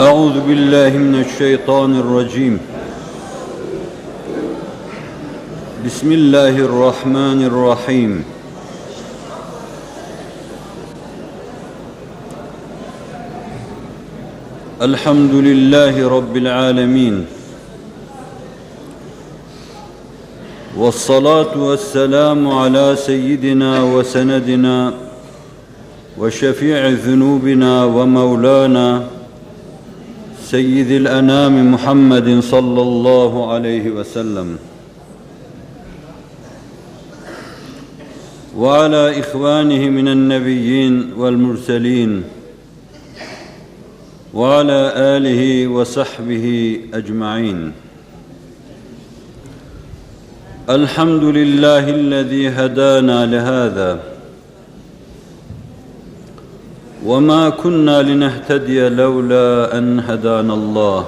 أعوذ بالله من الشيطان الرجيم. بسم الله الرحمن الرحيم. الحمد لله رب العالمين، والصلاة والسلام على سيدنا وسندنا وشفيع ذنوبنا ومولانا سيد الأنام محمد صلى الله عليه وسلم، وعلى إخوانه من النبيين والمرسلين، وعلى آله وصحبه أجمعين. الحمد لله الذي هدانا لهذا، وما كنا لنهتدي لولا أن هدانا الله،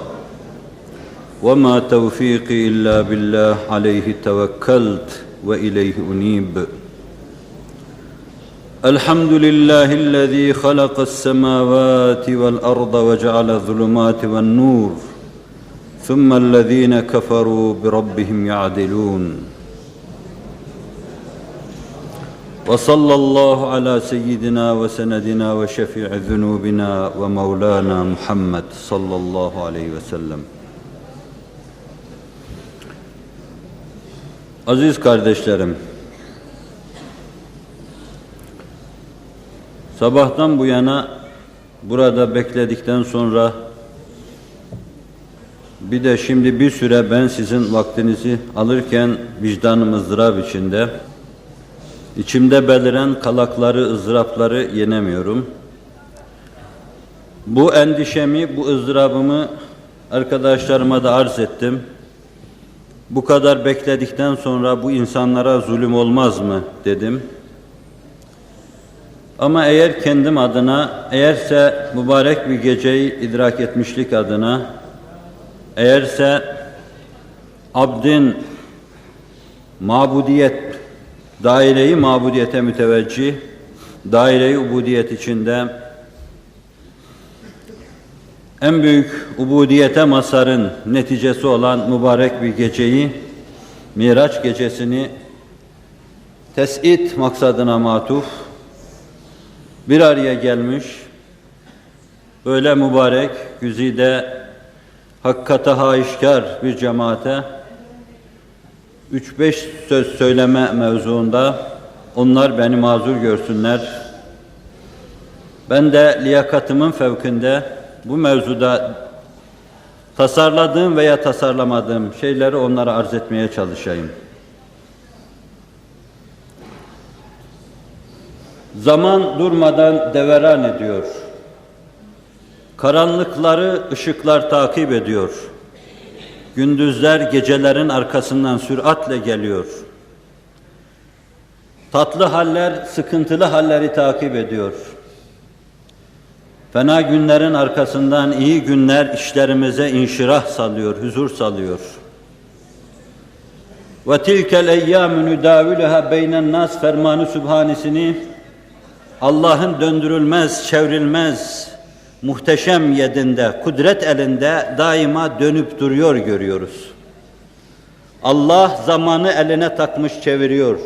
وما توفيقي إلا بالله، عليه توكلت وإليه أنيب. الحمد لله الذي خلق السماوات والأرض وجعل الظلمات والنور، ثم الذين كفروا بربهم يعدلون. وصلى الله على سيدنا وسندنا وشفيع ذنوبنا ومولانا محمد صلى الله عليه وسلم. Aziz kardeşlerim, sabahtan bu yana burada bekledikten sonra bir de şimdi bir süre ben sizin vaktinizi alırken vicdanım ızdırap içinde, İçimde beliren kalakları, ızdırapları yenemiyorum. Bu endişemi, bu ızdırabımı arkadaşlarıma da arz ettim. Bu kadar bekledikten sonra bu insanlara zulüm olmaz mı dedim. Ama eğer kendim adına, eğerse mübarek bir geceyi idrak etmişlik adına, eğerse abdin mabudiyet, daire-i mabudiyete müteveccih, daire-i ubudiyet içinde en büyük ubudiyete mazharın neticesi olan mübarek bir geceyi, Miraç gecesini tes'id maksadına matuf bir araya gelmiş, böyle mübarek, güzide, hakikate haişkar bir cemaate 3-5 söz söyleme mevzuunda onlar beni mazur görsünler. Ben de liyakatımın fevkinde bu mevzuda tasarladığım veya tasarlamadığım şeyleri onlara arz etmeye çalışayım. Zaman durmadan deveran ediyor. Karanlıkları ışıklar takip ediyor. Gündüzler gecelerin arkasından süratle geliyor. Tatlı haller, sıkıntılı halleri takip ediyor. Fena günlerin arkasından iyi günler işlerimize inşirah salıyor, huzur salıyor. وَتِلْكَ الْاَيَّامُ نُدَاوِلُهَا بَيْنَ النَّاسِ fermanı sübhanisini Allah'ın döndürülmez, çevrilmez, muhteşem yedinde, kudret elinde daima dönüp duruyor görüyoruz. Allah zamanı eline takmış çeviriyor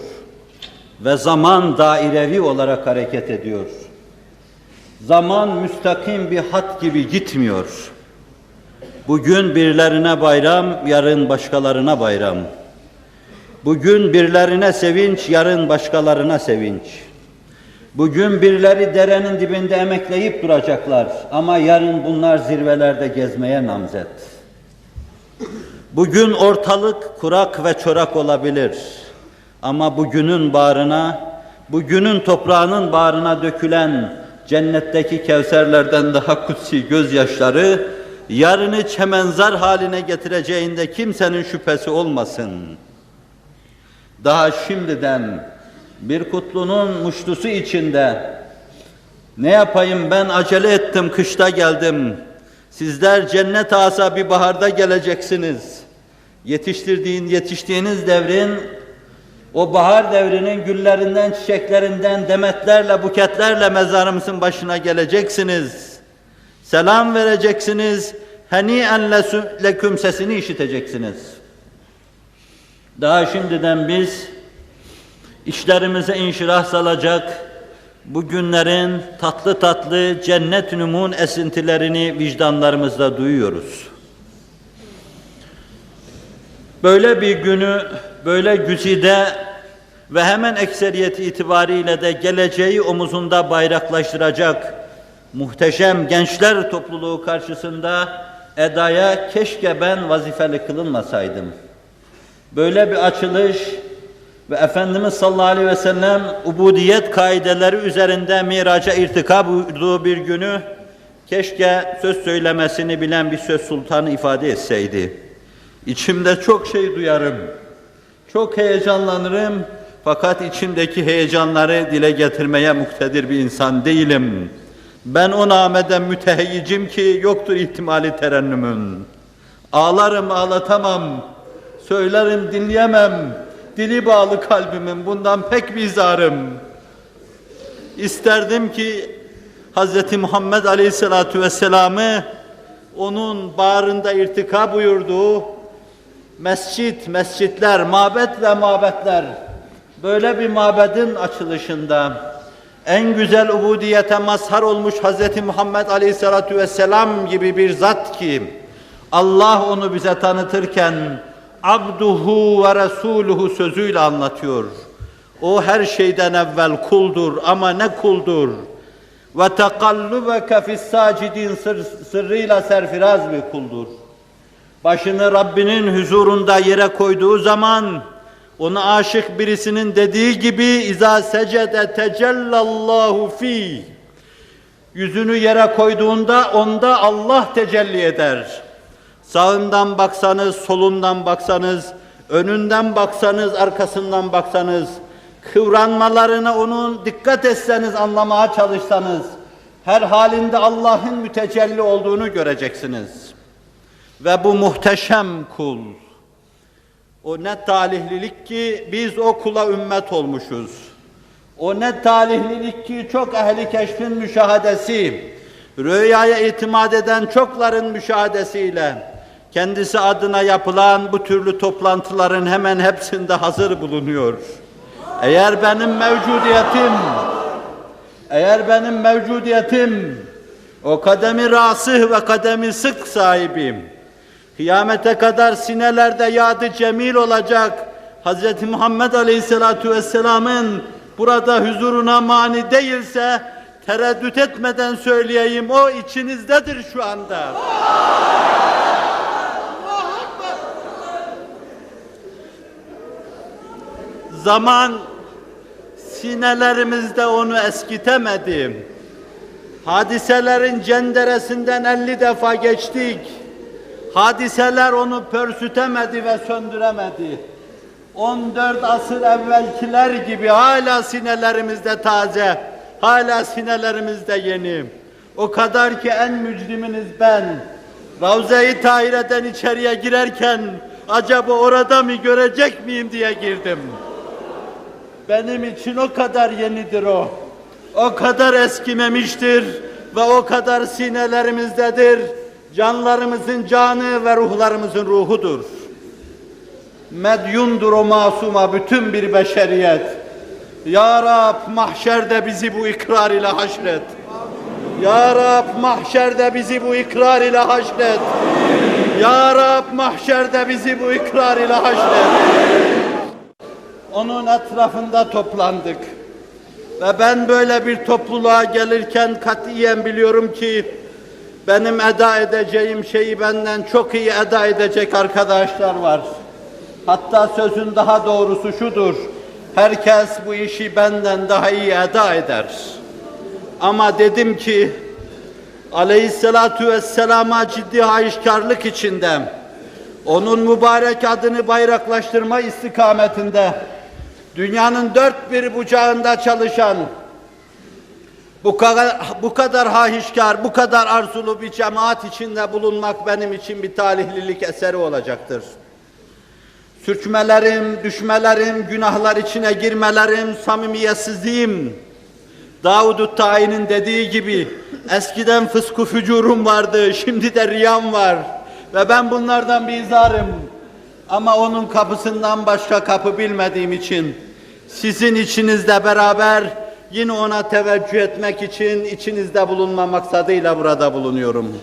ve zaman dairevi olarak hareket ediyor. Zaman müstakim bir hat gibi gitmiyor. Bugün birilerine bayram, yarın başkalarına bayram. Bugün birilerine sevinç, yarın başkalarına sevinç. Bugün birileri derenin dibinde emekleyip duracaklar ama yarın bunlar zirvelerde gezmeye namzet. Bugün ortalık kurak ve çorak olabilir ama bugünün bağrına, bugünün toprağının bağrına dökülen cennetteki kevserlerden daha kutsi gözyaşları yarını çemenzar haline getireceğinde kimsenin şüphesi olmasın. Daha şimdiden bir kutlunun muştusu içinde, ne yapayım ben acele ettim, kışta geldim, sizler cennet asa bir baharda geleceksiniz. Yetiştiğiniz devrin, o bahar devrinin güllerinden, çiçeklerinden, demetlerle, buketlerle mezarımızın başına geleceksiniz. Selam vereceksiniz, heni'en leküm sesini işiteceksiniz. Daha şimdiden biz işlerimize inşirah salacak, bu günlerin tatlı tatlı cennet-i numun esintilerini vicdanlarımızda duyuyoruz. Böyle bir günü, böyle güzide ve hemen ekseriyeti itibariyle de geleceği omuzunda bayraklaştıracak muhteşem gençler topluluğu karşısında edaya keşke ben vazifeli kılınmasaydım. Böyle bir açılış ve Efendimiz sallallahu aleyhi ve sellem ubudiyet kaideleri üzerinde miraca irtika buyurduğu bir günü keşke söz söylemesini bilen bir söz sultanı ifade etseydi. İçimde çok şey duyarım, çok heyecanlanırım fakat içimdeki heyecanları dile getirmeye muktedir bir insan değilim. Ben o nameden müteheyyicim ki yoktur ihtimali terennümün. Ağlarım ağlatamam, söylerim dinleyemem, dili bağlı kalbimin bundan pek bizarım. İsterdim ki Hz. Muhammed Aleyhisselatü Vesselam'ı onun bağrında irtika buyurduğu mescitler, mabet ve mabetler, böyle bir mabedin açılışında en güzel ubudiyete mazhar olmuş Hz. Muhammed Aleyhisselatü Vesselam gibi bir zat ki Allah onu bize tanıtırken abduhu ve resuluhu sözüyle anlatıyor. O her şeyden evvel kuldur ama ne kuldur? Ve tekallubeke fis-sacidin sırrıyla serfiraz bir kuldur. Başını Rabbinin huzurunda yere koyduğu zaman ona aşık birisinin dediği gibi izâ secede tecellallahu fî. Yüzünü yere koyduğunda onda Allah tecelli eder. Sağından baksanız, solundan baksanız, önünden baksanız, arkasından baksanız, kıvranmalarına onun dikkat etseniz, anlamaya çalışsanız, her halinde Allah'ın mütecelli olduğunu göreceksiniz. Ve bu muhteşem kul, o ne talihlilik ki biz o kula ümmet olmuşuz. O ne talihlilik ki çok ehli keşfin müşahadesi, rüyaya itimat eden çokların müşahadesiyle, kendisi adına yapılan bu türlü toplantıların hemen hepsinde hazır bulunuyor. Eğer benim mevcudiyetim, o kademi rasih ve kademi sık sahibim, kıyamete kadar sinelerde yadı cemil olacak Hz. Muhammed Aleyhisselatü Vesselam'ın burada huzuruna mani değilse, tereddüt etmeden söyleyeyim, o içinizdedir şu anda. Zaman sinelerimizde onu eskitemedi. Hadiselerin cenderesinden 50 defa geçtik. Hadiseler onu pörsütemedi ve söndüremedi. 14 asır evvelkiler gibi hala sinelerimizde taze, hala sinelerimizde yeni. O kadar ki en mücriminiz ben. Ravza-i Tahire'den içeriye girerken acaba orada mı görecek miyim diye girdim. Benim için o kadar yenidir o. O kadar eskimemiştir ve o kadar sinelerimizdedir. Canlarımızın canı ve ruhlarımızın ruhudur. Medyundur o masuma bütün bir beşeriyet. Ya Rab mahşerde bizi bu ikrar ile haşret. Ya Rab mahşerde bizi bu ikrar ile haşret. Ya Rab mahşerde bizi bu ikrar ile haşret. Onun etrafında toplandık. Ve ben böyle bir topluluğa gelirken katiyen biliyorum ki benim eda edeceğim şeyi benden çok iyi eda edecek arkadaşlar var. Hatta sözün daha doğrusu şudur. Herkes bu işi benden daha iyi eda eder. Ama dedim ki Aleyhisselatü Vesselam'a ciddi aşikarlık içinde, onun mübarek adını bayraklaştırma istikametinde, dünyanın dört bir bucağında çalışan, bu kadar hahişkar, bu kadar arzulu bir cemaat içinde bulunmak benim için bir talihlilik eseri olacaktır. Sürçmelerim, düşmelerim, günahlar içine girmelerim, samimiyetsizliğim, Davud-u Tai'nin dediği gibi, Eskiden fısku fücurum vardı, şimdi de riyam var. Ve ben bunlardan bir izarım. Ama onun kapısından başka kapı bilmediğim için sizin içinizde beraber yine ona teveccüh etmek için içinizde bulunma maksadıyla burada bulunuyorum.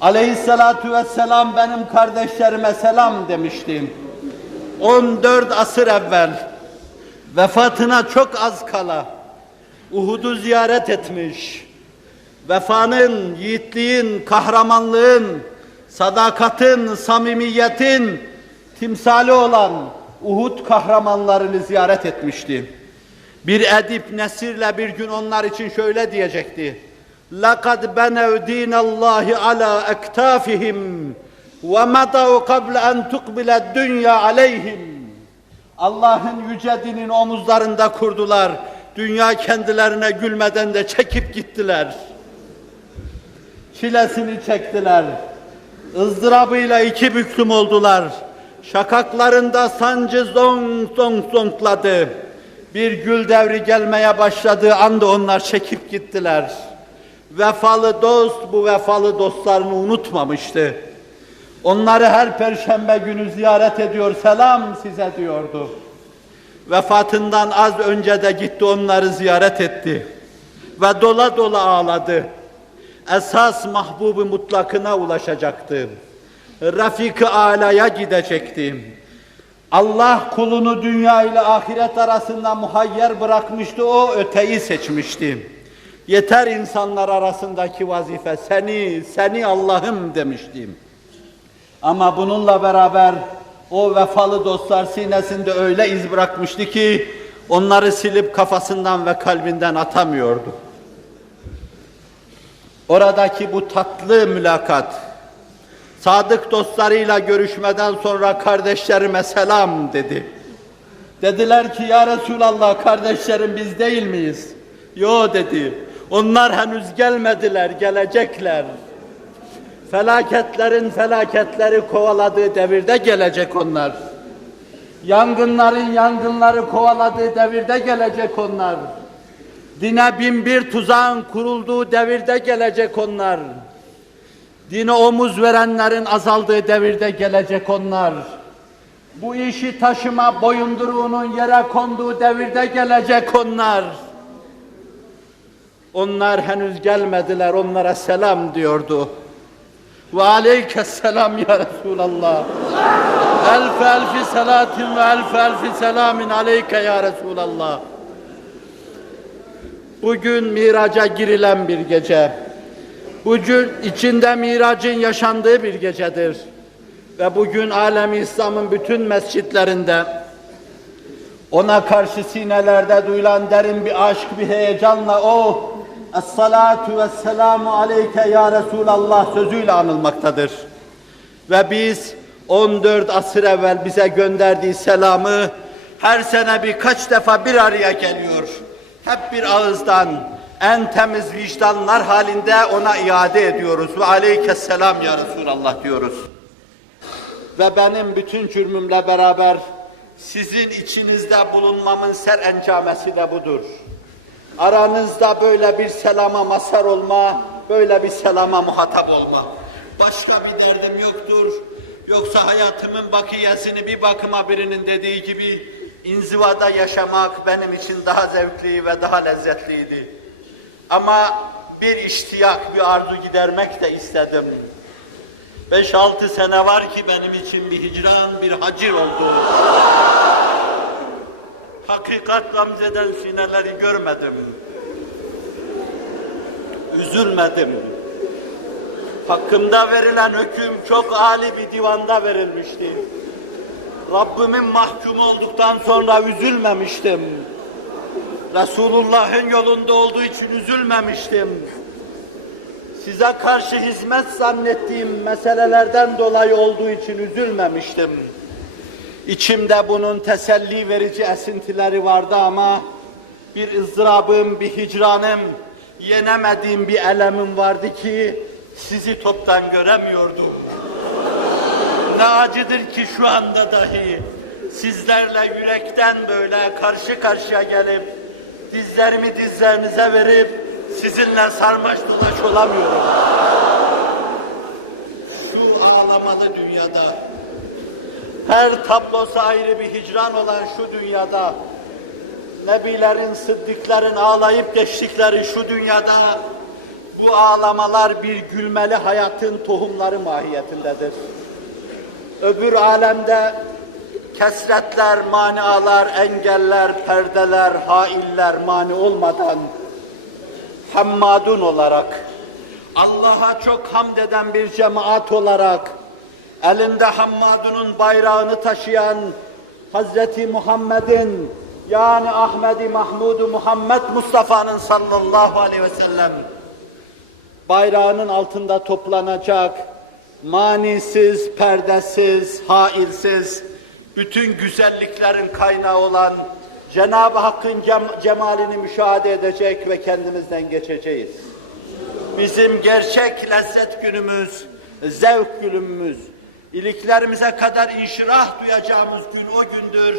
Aleyhissalatu vesselam benim kardeşlerime selam demiştim. 14 asır evvel vefatına çok az kala Uhud'u ziyaret etmiş. Vefanın, yiğitliğin, kahramanlığın, sadakatin, samimiyetin timsali olan Uhud kahramanlarını ziyaret etmişti. Bir edip nesirle bir gün onlar için şöyle diyecekti. لَقَدْ بَنَوْ دِينَ اللّٰهِ عَلَى اَكْتَافِهِمْ وَمَضَوْا قَبْلَ اَنْ تُقْبِلَ الدُّنْيَا عَلَيْهِمْ. Allah'ın yüce dinini omuzlarında kurdular. Dünya kendilerine gülmeden de çekip gittiler. Çilesini çektiler. ızdırabıyla iki büklüm oldular. Şakaklarında sancı zonk zonk zonkladı. Bir gül devri gelmeye başladığı anda onlar çekip gittiler. Vefalı dost bu vefalı dostlarını unutmamıştı. Onları her perşembe günü ziyaret ediyor, selam size diyordu. Vefatından az önce de gitti onları ziyaret etti. Ve dola dola ağladı. Esas mahbub-u mutlakına ulaşacaktı. Rafik-i alaya gidecekti. Allah kulunu dünya ile ahiret arasında muhayyer bırakmıştı, o öteyi seçmişti. Yeter insanlar arasındaki vazife, seni Allah'ım demiştim. Ama bununla beraber o vefalı dostlar sinesinde öyle iz bırakmıştı ki onları silip kafasından ve kalbinden atamıyordu. Oradaki bu tatlı mülakat, sadık dostlarıyla görüşmeden sonra kardeşlerime selam dedi. Dediler ki ya Resulallah kardeşlerim biz değil miyiz? Yo dedi. Onlar henüz gelmediler, gelecekler. Felaketlerin felaketleri kovaladığı devirde gelecek onlar. Yangınların yangınları kovaladığı devirde gelecek onlar. Dine bin bir tuzağın kurulduğu devirde gelecek onlar. Dine omuz verenlerin azaldığı devirde gelecek onlar. Bu işi taşıma boyunduruğunun yere konduğu devirde gelecek onlar. Onlar henüz gelmediler, onlara selam diyordu. Ve aleykesselam ya Resulallah. Elfi salatin ve elfi selamin aleyke ya Resulallah. Bugün miraca girilen bir gece. Bugün içinde miracın yaşandığı bir gecedir. Ve bugün alem-i İslam'ın bütün mescitlerinde ona karşı sinelerde duyulan derin bir aşk, bir heyecanla o Es-salatu vesselamu aleyke ya Resulallah sözüyle anılmaktadır. Ve biz 14 asır evvel bize gönderdiği selamı her sene birkaç defa bir araya geliyor. Hep bir ağızdan en temiz vicdanlar halinde ona iade ediyoruz. Ve aleykesselam ya Resulallah diyoruz. Ve benim bütün cürmümle beraber sizin içinizde bulunmamın serencamesi de budur. Aranızda böyle bir selama mazhar olma, böyle bir selama muhatap olma. Başka bir derdim yoktur. Yoksa hayatımın bakiyesini bir bakıma birinin dediği gibi inzivada yaşamak benim için daha zevkli ve daha lezzetliydi. Ama bir iştiyak, bir arzu gidermek de istedim. 5-6 sene var ki benim için bir hicran, bir hacir oldu. Hakikat gamzeden sineleri görmedim. Üzülmedim. Hakkımda verilen hüküm çok âli bir divanda verilmişti. Rabbimin mahkumu olduktan sonra üzülmemiştim. Resulullah'ın yolunda olduğu için üzülmemiştim. Size karşı hizmet zannettiğim meselelerden dolayı olduğu için üzülmemiştim. İçimde bunun teselli verici esintileri vardı ama bir ızdırabım, bir hicranım, yenemediğim bir elemim vardı ki sizi toptan göremiyordum. Ne acıdır ki şu anda dahi sizlerle yürekten böyle karşı karşıya gelip dizlerimi dizlerinize verip sizinle sarmaş dolaş olamıyorum. Şu ağlamalı dünyada, her tablosu ayrı bir hicran olan şu dünyada, Nebilerin, sıddıkların ağlayıp geçtikleri şu dünyada, bu ağlamalar bir gülmeli hayatın tohumları mahiyetindedir. Öbür alemde kesretler, manialar, engeller, perdeler, hailler mani olmadan hammadun olarak, Allah'a çok hamd eden bir cemaat olarak, elinde hammadunun bayrağını taşıyan Hazreti Muhammed'in, yani Ahmedi Mahmudu Muhammed Mustafa'nın sallallahu aleyhi ve sellem bayrağının altında toplanacak, manisiz, perdesiz, hailsiz, bütün güzelliklerin kaynağı olan Cenab-ı Hakk'ın cemalini müşahede edecek ve kendimizden geçeceğiz. Bizim gerçek lezzet günümüz, zevk günümüz, iliklerimize kadar inşirah duyacağımız gün o gündür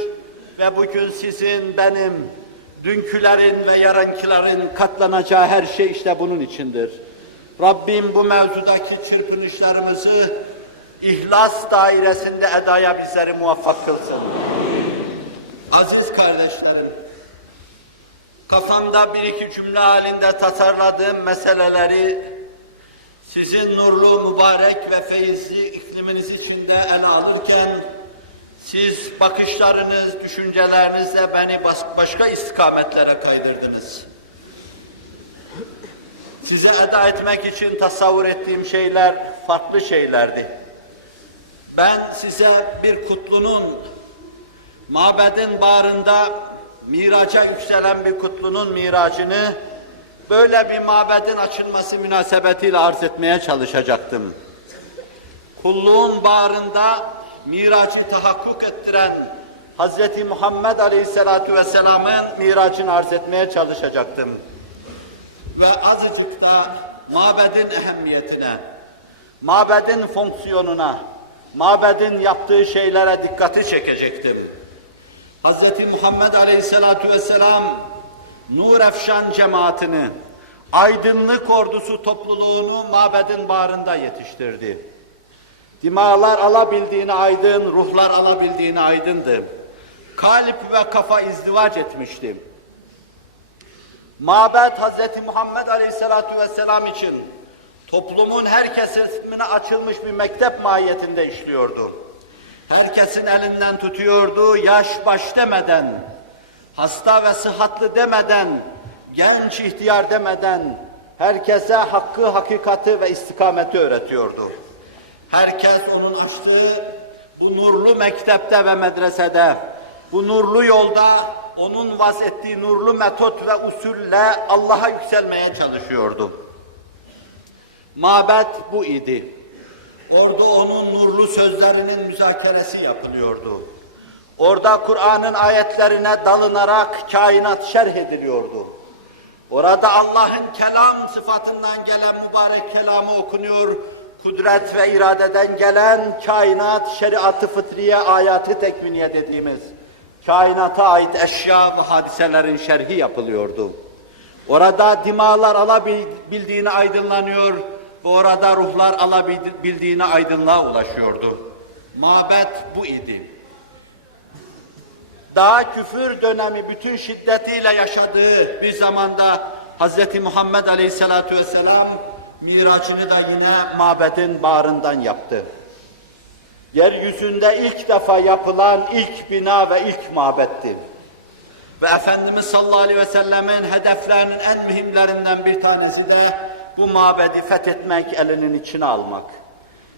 ve bugün sizin, benim, dünkülerin ve yarınkilerin katlanacağı her şey işte bunun içindir. Rabbim bu mevzudaki çırpınışlarımızı İhlas dairesinde edaya bizleri muvaffak kılsın. Aziz kardeşlerim, kafamda bir iki cümle halinde tasarladığım meseleleri sizin nurlu, mübarek ve feyizli ikliminiz içinde ele alırken, siz bakışlarınız, düşüncelerinizle beni başka istikametlere kaydırdınız. Size eda etmek için tasavvur ettiğim şeyler farklı şeylerdi. Ben size bir kutlunun, mabedin bağrında miraca yükselen bir kutlunun miracını, böyle bir mabedin açılması münasebetiyle arz etmeye çalışacaktım. Kulluğun bağrında miracı tahakkuk ettiren Hz. Muhammed Aleyhisselatü Vesselam'ın miracını arz etmeye çalışacaktım. Ve azıcık da mabedin ehemmiyetine, mabedin fonksiyonuna, mabedin yaptığı şeylere dikkati çekecektim. Hz. Muhammed Aleyhisselatü Vesselam, nur efşan cemaatini, aydınlık ordusu topluluğunu mabedin bağrında yetiştirdi. Dimalar alabildiğine aydın, ruhlar alabildiğine aydındı. Kalp ve kafa izdivac etmişti. Mabed Hz. Muhammed Aleyhisselatü Vesselam için toplumun her kesimine açılmış bir mektep mahiyetinde işliyordu. Herkesin elinden tutuyordu, yaş baş demeden, hasta ve sıhhatli demeden, genç ihtiyar demeden, herkese hakkı, hakikati ve istikameti öğretiyordu. Herkes onun açtığı bu nurlu mektepte ve medresede, bu nurlu yolda, onun vaz ettiği nurlu metot ve usulle Allah'a yükselmeye çalışıyordu. Mabed bu idi. Orada onun nurlu sözlerinin müzakeresi yapılıyordu. Orada Kur'an'ın ayetlerine dalınarak kainat şerh ediliyordu. Orada Allah'ın kelam sıfatından gelen mübarek kelamı okunuyor, kudret ve iradeden gelen kainat, şeriat-ı fıtriye, ayat-ı tekviniye dediğimiz kainata ait eşya ve hadiselerin şerhi yapılıyordu. Orada dimalar alabildiğine aydınlanıyor ve orada ruhlar alabildiğine aydınlığa ulaşıyordu. Mabed bu idi. Daha küfür dönemi bütün şiddetiyle yaşadığı bir zamanda Hz. Muhammed Aleyhisselatü Vesselam miracını da yine mabedin bağrından yaptı. Yeryüzünde ilk defa yapılan ilk bina ve ilk mabetti. Ve Efendimiz sallallahu aleyhi ve sellemin hedeflerinin en mühimlerinden bir tanesi de bu mabedi fethetmek, elinin içine almak.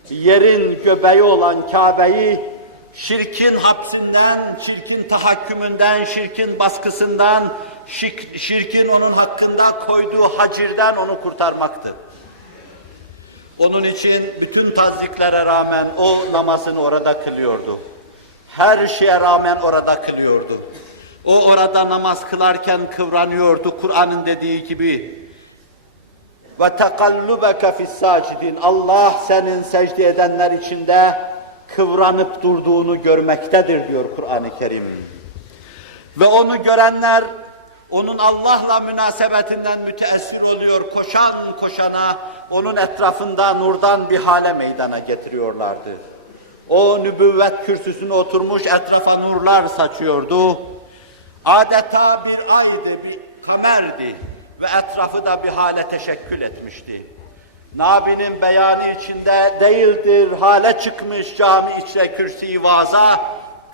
Yerin göbeği olan Kabe'yi şirkin hapsinden, şirkin tahakkümünden, şirkin baskısından, şirkin onun hakkında koyduğu hacirden onu kurtarmaktı. Onun için bütün tazyiklere rağmen o namazını orada kılıyordu. Her şeye rağmen orada kılıyordu. O orada namaz kılarken kıvranıyordu Kur'an'ın dediği gibi. Ve tekallubeke fis-sacidin. Allah senin secde edenler içinde kıvranıp durduğunu görmektedir diyor Kur'an-ı Kerim. Ve onu görenler onun Allah'la münasebetinden müteessir oluyor, koşan koşana onun etrafında nurdan bir hale meydana getiriyorlardı. O nübüvvet kürsüsüne oturmuş etrafa nurlar saçıyordu. Adeta bir aydı, bir kamerdi ve etrafı da bir hale teşekkül etmişti. Nabi'nin beyanı içinde değildir, hale çıkmış cami içre kürsi-i vaza,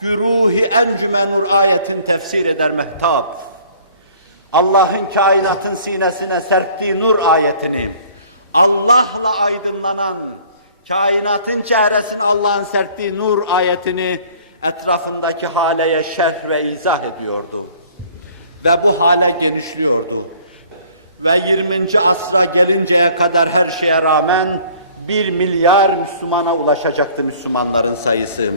güruhi encümenur ayetin tefsir eder mehtap. Allah'ın kainatın sinesine serptiği nur ayetini, Allah'la aydınlanan, kainatın çehresine Allah'ın serptiği nur ayetini etrafındaki haleye şerh ve izah ediyordu. Ve bu hale genişliyordu. Ve 20. asra gelinceye kadar her şeye rağmen 1 milyar Müslümana ulaşacaktı Müslümanların sayısı.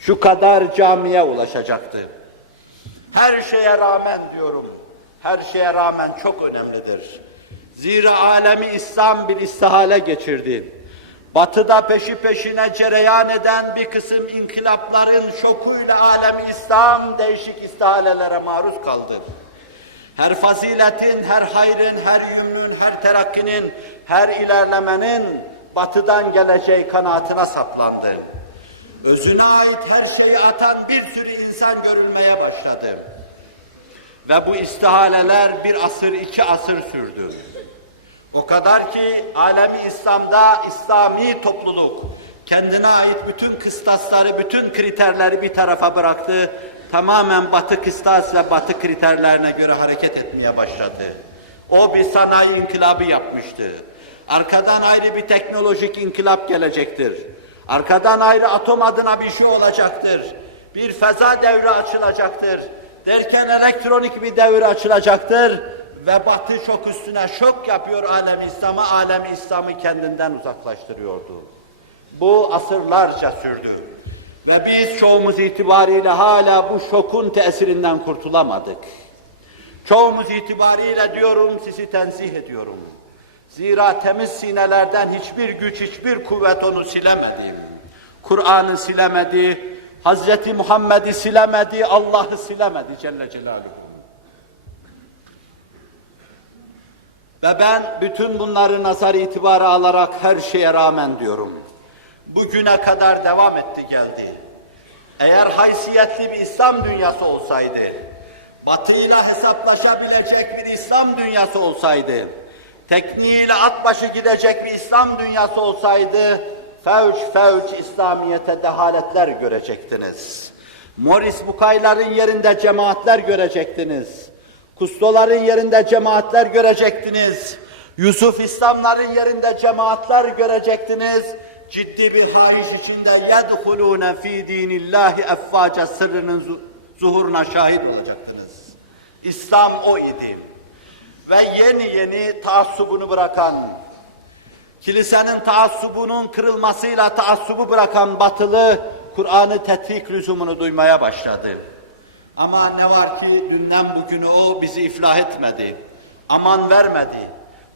Şu kadar camiye ulaşacaktı. Her şeye rağmen diyorum, her şeye rağmen çok önemlidir. Zira alemi İslam bir istihale geçirdi. Batı'da peşi peşine cereyan eden bir kısım inkılapların şokuyla alemi İslam değişik istihalelere maruz kaldı. Her faziletin, her hayrın, her yümnün, her terakkinin, her ilerlemenin Batı'dan geleceği kanaatine saplandı. Özüne ait her şeyi atan bir sürü insan görülmeye başladı. Ve bu istihaleler 1 asır, 2 asır sürdü. O kadar ki alemi İslam'da İslami topluluk kendine ait bütün kıstasları, bütün kriterleri bir tarafa bıraktı. Tamamen Batı kıstas ve Batı kriterlerine göre hareket etmeye başladı. O bir sanayi inkılabı yapmıştı. Arkadan ayrı bir teknolojik inkılap gelecektir. Arkadan ayrı atom adına bir şey olacaktır. Bir feza devri açılacaktır. Derken elektronik bir devir açılacaktır. Ve Batı şok üstüne şok yapıyor alemi İslam'a, alemi İslam'ı kendinden uzaklaştırıyordu. Bu asırlarca sürdü. Ve biz çoğumuz itibariyle hala bu şokun tesirinden kurtulamadık. Çoğumuz itibariyle diyorum, sizi tenzih ediyorum. Zira temiz sinelerden hiçbir güç, hiçbir kuvvet onu silemedi. Kur'an'ı silemedi, Hazreti Muhammed'i silemedi, Allah'ı silemedi Celle Celaluhu. Ve ben bütün bunları nazar itibara alarak her şeye rağmen diyorum. Bugüne kadar devam etti geldi. Eğer haysiyetli bir İslam dünyası olsaydı, Batı'yla hesaplaşabilecek bir İslam dünyası olsaydı, tekniğiyle at başı gidecek bir İslam dünyası olsaydı, fevç fevç İslamiyete dehaletler görecektiniz. Morris Bukayların yerinde cemaatler görecektiniz. Kustoların yerinde cemaatler görecektiniz. Yusuf İslamların yerinde cemaatler görecektiniz. Ciddi bir hahiş içinde يَدْخُلُونَ ف۪ي د۪ينِ اللّٰهِ اَفْفَاجَ sırrının zuhuruna şahit olacaktınız. İslam o idi. Ve yeni yeni taassubunu bırakan, kilisenin taassubunun kırılmasıyla taassubu bırakan Batılı, Kur'an'ı tetkik lüzumunu duymaya başladı. Ama ne var ki dünden bugüne o bizi iflah etmedi, aman vermedi.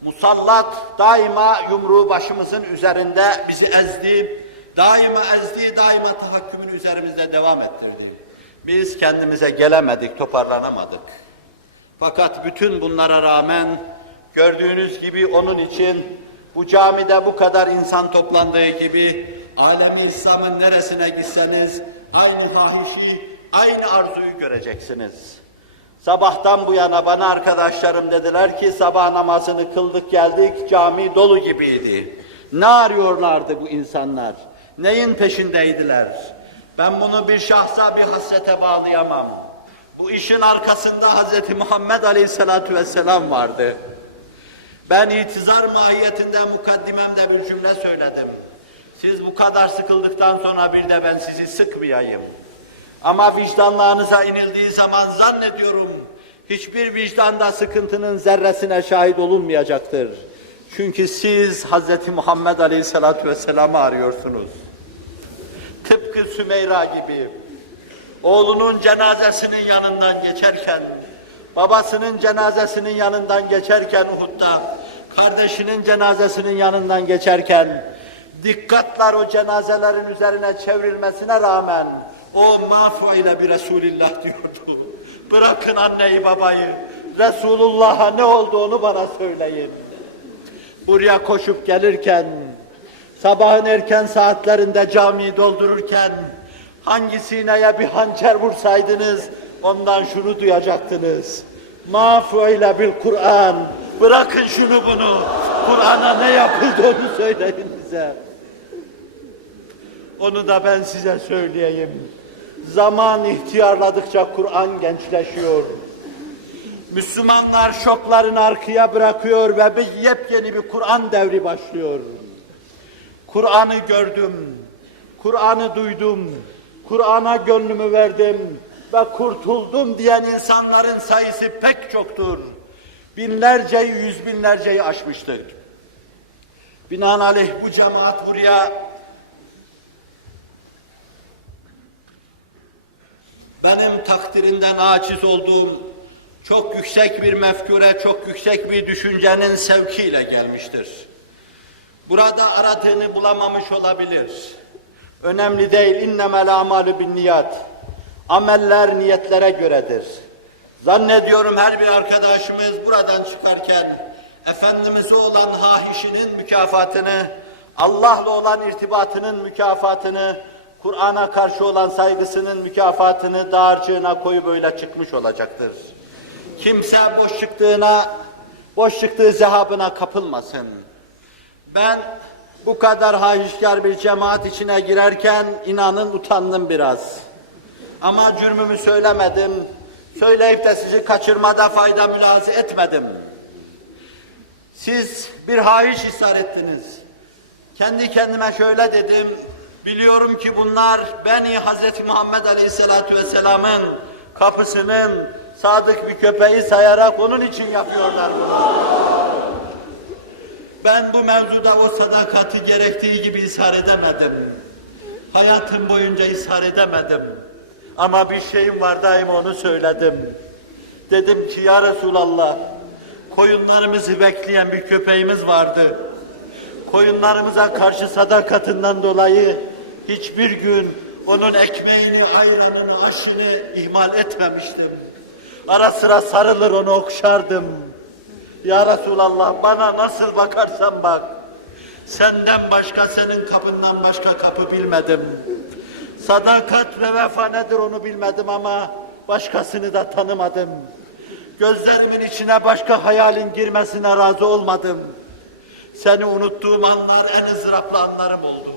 Musallat daima yumruğu başımızın üzerinde bizi ezdi, daima ezdi, daima tahakkümünü üzerimizde devam ettirdi. Biz kendimize gelemedik, toparlanamadık. Fakat bütün bunlara rağmen gördüğünüz gibi onun için bu camide bu kadar insan toplandığı gibi alemi İslam'ın neresine gitseniz aynı hahişi, aynı arzuyu göreceksiniz. Sabahtan bu yana bana arkadaşlarım dediler ki sabah namazını kıldık geldik, cami dolu gibiydi. Ne arıyorlardı bu insanlar? Neyin peşindeydiler? Ben bunu bir şahsa, bir hasrete bağlayamam. Bu işin arkasında Hz. Muhammed Aleyhisselatü Vesselam vardı. Ben itizar mahiyetinde mukaddimemde bir cümle söyledim. Siz bu kadar sıkıldıktan sonra bir de ben sizi sıkmayayım. Ama vicdanlarınıza inildiği zaman zannediyorum hiçbir vicdanda sıkıntının zerresine şahit olunmayacaktır. Çünkü siz Hz. Muhammed Aleyhisselatü Vesselam'ı arıyorsunuz. Tıpkı Sümeyra gibi oğlunun cenazesinin yanından geçerken, babasının cenazesinin yanından geçerken Uhud'da, kardeşinin cenazesinin yanından geçerken, dikkatler o cenazelerin üzerine çevrilmesine rağmen o mafu ile bir Resulillah diyordu. Bırakın anneyi babayı. Resulullah'a ne olduğunu bana söyleyin. Buraya koşup gelirken, sabahın erken saatlerinde camiyi doldururken, hangi sineye bir hançer vursaydınız, ondan şunu duyacaktınız. مَا فُعِلَ بِالْقُرْآنِ Bırakın şunu bunu, Kur'an'a ne yapıldığını söyleyin bize. Onu da ben size söyleyeyim. Zaman ihtiyarladıkça Kur'an gençleşiyor. Müslümanlar şoklarını arkaya bırakıyor ve bir yepyeni bir Kur'an devri başlıyor. Kur'an'ı gördüm, Kur'an'ı duydum, Kur'an'a gönlümü verdim ve kurtuldum diyen insanların sayısı pek çoktur. Binlerceyi, yüz binlerceyi aşmıştır. Binaenaleyh bu cemaat buraya benim takdirinden aciz olduğum çok yüksek bir mefkure, çok yüksek bir düşüncenin sevkiyle gelmiştir. Burada aradığını bulamamış olabilir. Önemli değil. İnnemel a'malu binniyat. Ameller niyetlere göredir. Zannediyorum her bir arkadaşımız buradan çıkarken Efendimiz'e olan hahişinin mükafatını, Allah'la olan irtibatının mükafatını, Kur'an'a karşı olan saygısının mükafatını dağarcığına koyup böyle çıkmış olacaktır. Kimse boş çıktığı zehabına kapılmasın. Ben bu kadar hahişkar bir cemaat içine girerken inanın utandım biraz. Ama cürmümü söylemedim. Söyleyip de sizi kaçırmada fayda mülahaza etmedim. Siz bir hahiş ishar ettiniz. Kendi kendime şöyle dedim. Biliyorum ki bunlar beni Hazreti Muhammed Aleyhisselatü Vesselam'ın kapısının sadık bir köpeği sayarak onun için yapıyorlar bunu. Ben bu mevzuda o sadakati gerektiği gibi ishar edemedim. Hayatım boyunca ishar edemedim. Ama bir şeyim var, daima onu söyledim. Dedim ki ya Resulallah, koyunlarımızı bekleyen bir köpeğimiz vardı. Koyunlarımıza karşı sadakatinden dolayı hiçbir gün onun ekmeğini, ayranını, aşını ihmal etmemiştim. Ara sıra sarılır onu okşardım. Ya Resulallah, bana nasıl bakarsan bak, senden başka, senin kapından başka kapı bilmedim. Sadakat ve vefa nedir onu bilmedim ama başkasını da tanımadım. Gözlerimin içine başka hayalin girmesine razı olmadım. Seni unuttuğum anlar en ızdıraplı anlarım oldu.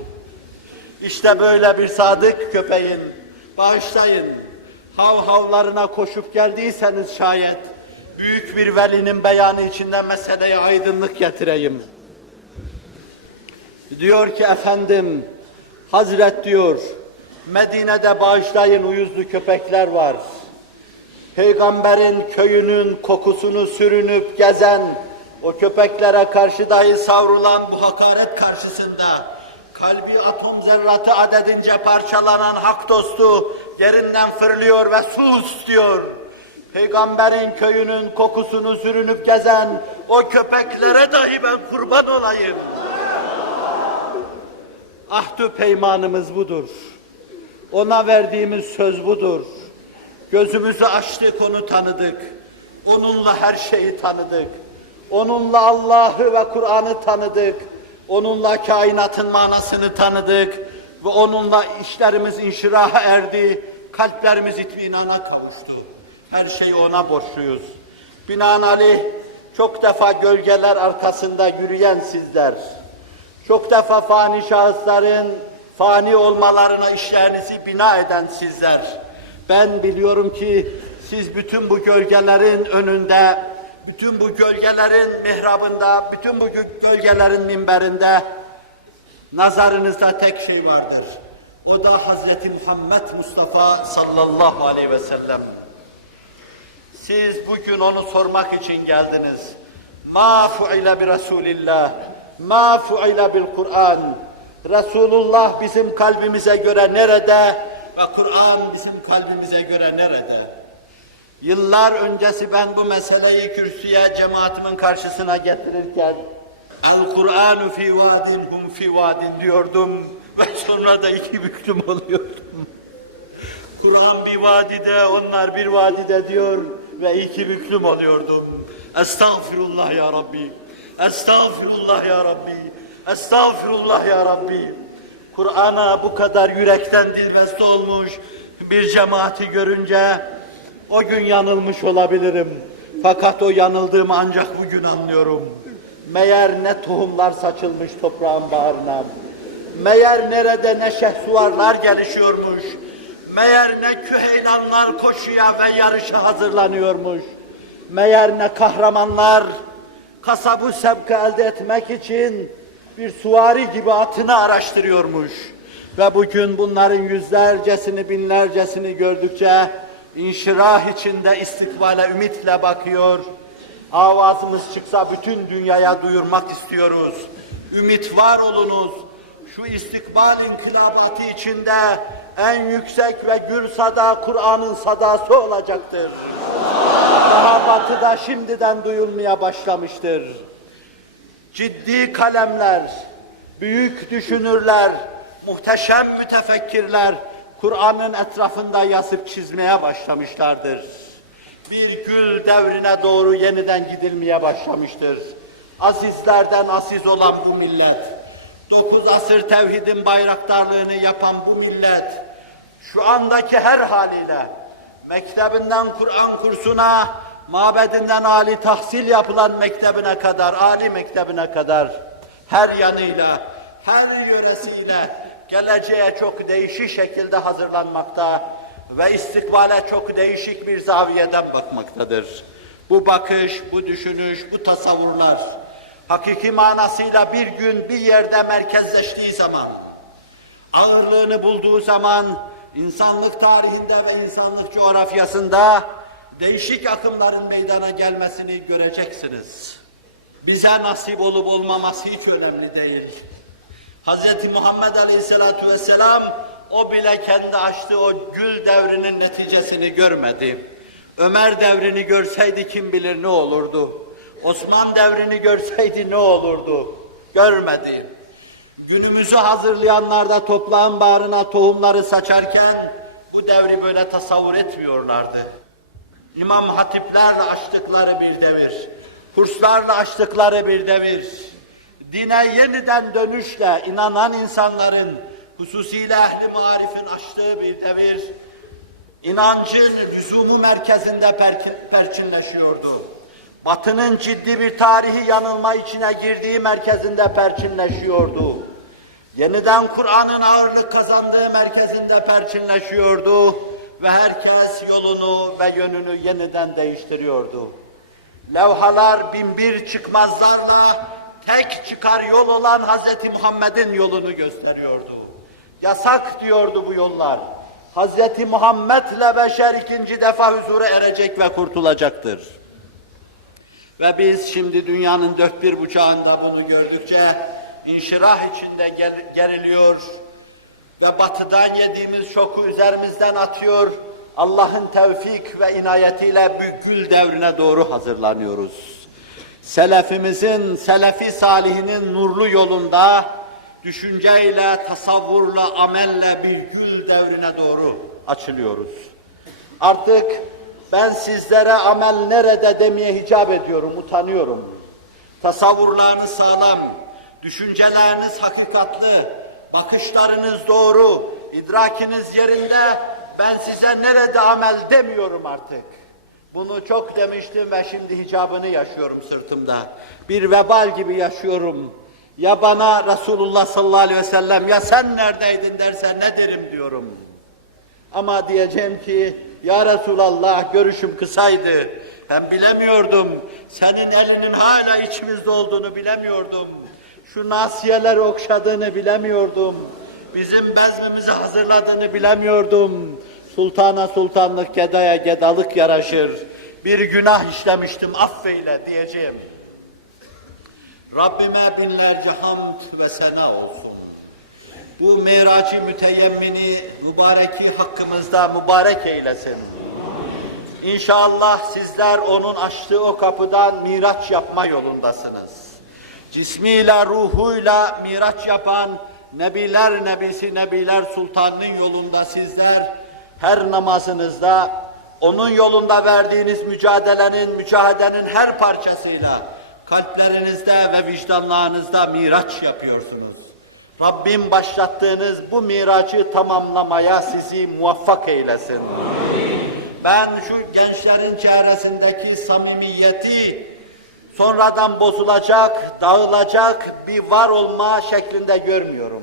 İşte böyle bir sadık köpeğin, bağışlayın, havhavlarına koşup geldiyseniz şayet, büyük bir velinin beyanı içinde meseleye aydınlık getireyim. Diyor ki efendim, Hazret diyor, Medine'de bağışlayın uyuzlu köpekler var. Peygamberin köyünün kokusunu sürünüp gezen, o köpeklere karşı dahi savrulan bu hakaret karşısında, kalbi atom zerratı adedince parçalanan hak dostu yerinden fırlıyor ve sus diyor. Peygamberin köyünün kokusunu sürünüp gezen o köpeklere dahi ben kurban olayım. Ahd-ı peymanımız budur. Ona verdiğimiz söz budur. Gözümüzü açtık, onu tanıdık. Onunla her şeyi tanıdık. Onunla Allah'ı ve Kur'an'ı tanıdık. Onunla kainatın manasını tanıdık. Ve onunla işlerimiz inşiraha erdi. Kalplerimiz itminana kavuştu. Her şeyi ona borçluyuz. Binaenaleyh çok defa gölgeler arkasında yürüyen sizler, çok defa fani şahısların fani olmalarına işlerinizi bina eden sizler, ben biliyorum ki siz bütün bu gölgelerin önünde, bütün bu gölgelerin mihrabında, bütün bu gölgelerin minberinde nazarınızda tek şey vardır. O da Hazreti Muhammed Mustafa sallallahu aleyhi ve sellem. Siz bugün onu sormak için geldiniz. مَا فُعِلَ بِرَسُولِ اللّٰهِ مَا فُعِلَ بِالْقُرْآنِ Resulullah bizim kalbimize göre nerede ve Kur'an bizim kalbimize göre nerede? Yıllar öncesi ben bu meseleyi kürsüye, cemaatimin karşısına getirirken El-Kur'anu fi vadin hum fi vadin diyordum ve sonra da iki büklüm oluyordum. Kur'an bir vadide, onlar bir vadide diyor ve iki büklüm oluyordum. Estağfirullah ya Rabbi, estağfirullah ya Rabbi, estağfirullah ya Rabbi. Kur'an'a bu kadar yürekten dilbeste olmuş bir cemaati görünce o gün yanılmış olabilirim. Fakat o yanıldığımı ancak bugün anlıyorum. Meğer ne tohumlar saçılmış toprağın bağrına. Meğer nerede ne şehsuvarlar gelişiyormuş. Meğer ne küheylanlar koşuya ve yarışa hazırlanıyormuş. Meğer ne kahramanlar kasabı sebkı elde etmek için bir suvari gibi atını araştırıyormuş. Ve bugün bunların yüzlercesini, binlercesini gördükçe inşirah içinde istikbale ümitle bakıyor. Avazımız çıksa bütün dünyaya duyurmak istiyoruz. Ümit var olunuz. Şu istikbal inkılabatı içinde en yüksek ve gür sada Kur'an'ın sadası olacaktır. Daha batıda şimdiden duyulmaya başlamıştır. Ciddi kalemler, büyük düşünürler, muhteşem mütefekkirler Kur'an'ın etrafında yazıp çizmeye başlamışlardır. Bir gül devrine doğru yeniden gidilmeye başlamıştır. Azizlerden aziz olan bu millet, 9 asır tevhidin bayraktarlığını yapan bu millet, şu andaki her haliyle, mektebinden Kur'an kursuna, mabedinden âli tahsil yapılan mektebine kadar, âli mektebine kadar, her yanıyla, her yöresiyle, geleceğe çok değişik şekilde hazırlanmakta ve istikbale çok değişik bir zaviyeden bakmaktadır. Bu bakış, bu düşünüş, bu tasavvurlar, hakiki manasıyla bir gün bir yerde merkezleştiği zaman, ağırlığını bulduğu zaman, insanlık tarihinde ve insanlık coğrafyasında değişik akımların meydana gelmesini göreceksiniz. Bize nasip olup olmaması hiç önemli değil. Hz. Muhammed Aleyhisselatü Vesselam o bile kendi açtığı o gül devrinin neticesini görmedi. Ömer devrini görseydi kim bilir ne olurdu? Osman devrini görseydi ne olurdu? Görmedi. Günümüzü hazırlayanlar da toprağın bağrına tohumları saçarken bu devri böyle tasavvur etmiyorlardı. İmam hatiplerle açtıkları bir devir, kurslarla açtıkları bir devir, dine yeniden dönüşle inanan insanların, hususiyle ehli marifin açtığı bir devir, inancın lüzumu merkezinde perçinleşiyordu. Batının ciddi bir tarihi yanılma içine girdiği merkezinde perçinleşiyordu. Yeniden Kur'an'ın ağırlık kazandığı merkezinde perçinleşiyordu ve herkes yolunu ve yönünü yeniden değiştiriyordu. Levhalar binbir çıkmazlarla tek çıkar yol olan Hz. Muhammed'in yolunu gösteriyordu. Yasak diyordu bu yollar. Hz. Muhammed'le beşer ikinci defa huzura erecek ve kurtulacaktır. Ve biz şimdi dünyanın dört bir bucağında bunu gördükçe inşirah içinde geriliyor ve batıdan yediğimiz şoku üzerimizden atıyor. Allah'ın tevfik ve inayetiyle büyük gül devrine doğru hazırlanıyoruz. Selefimizin, selefi salihinin nurlu yolunda düşünceyle, tasavvurla, amelle bir gül devrine doğru açılıyoruz. Artık ben sizlere amel nerede demeye hicap ediyorum, utanıyorum. Tasavvurlarınız sağlam, düşünceleriniz hakikatli, bakışlarınız doğru, idrakiniz yerinde, ben size nerede amel demiyorum artık. Bunu çok demiştim ve şimdi hicabını yaşıyorum sırtımda. Bir vebal gibi yaşıyorum. Ya bana Resulullah sallallahu aleyhi ve sellem ya sen neredeydin derse ne derim diyorum. Ama diyeceğim ki ya Resulallah görüşüm kısaydı. Ben bilemiyordum. Senin elinin hala içimizde olduğunu bilemiyordum. Şu nasiyeleri okşadığını bilemiyordum. Bizim bezmimizi hazırladığını bilemiyordum. Sultana sultanlık, gedaya gedalık yaraşır. Bir günah işlemiştim, affeyle diyeceğim. Rabbime binlerce hamd ve sena olsun. Bu mirac-ı müteyemmini mübareki hakkımızda mübarek eylesin. İnşallah sizler onun açtığı o kapıdan miraç yapma yolundasınız. Cismiyle, ruhuyla miraç yapan Nebiler Nebisi, Nebiler Sultanı'nın yolunda sizler her namazınızda, onun yolunda verdiğiniz mücadelenin her parçasıyla kalplerinizde ve vicdanlarınızda miraç yapıyorsunuz. Rabbim başlattığınız bu miracı tamamlamaya sizi muvaffak eylesin. Amin. Ben şu gençlerin çehresindeki samimiyeti sonradan bozulacak, dağılacak bir var olma şeklinde görmüyorum.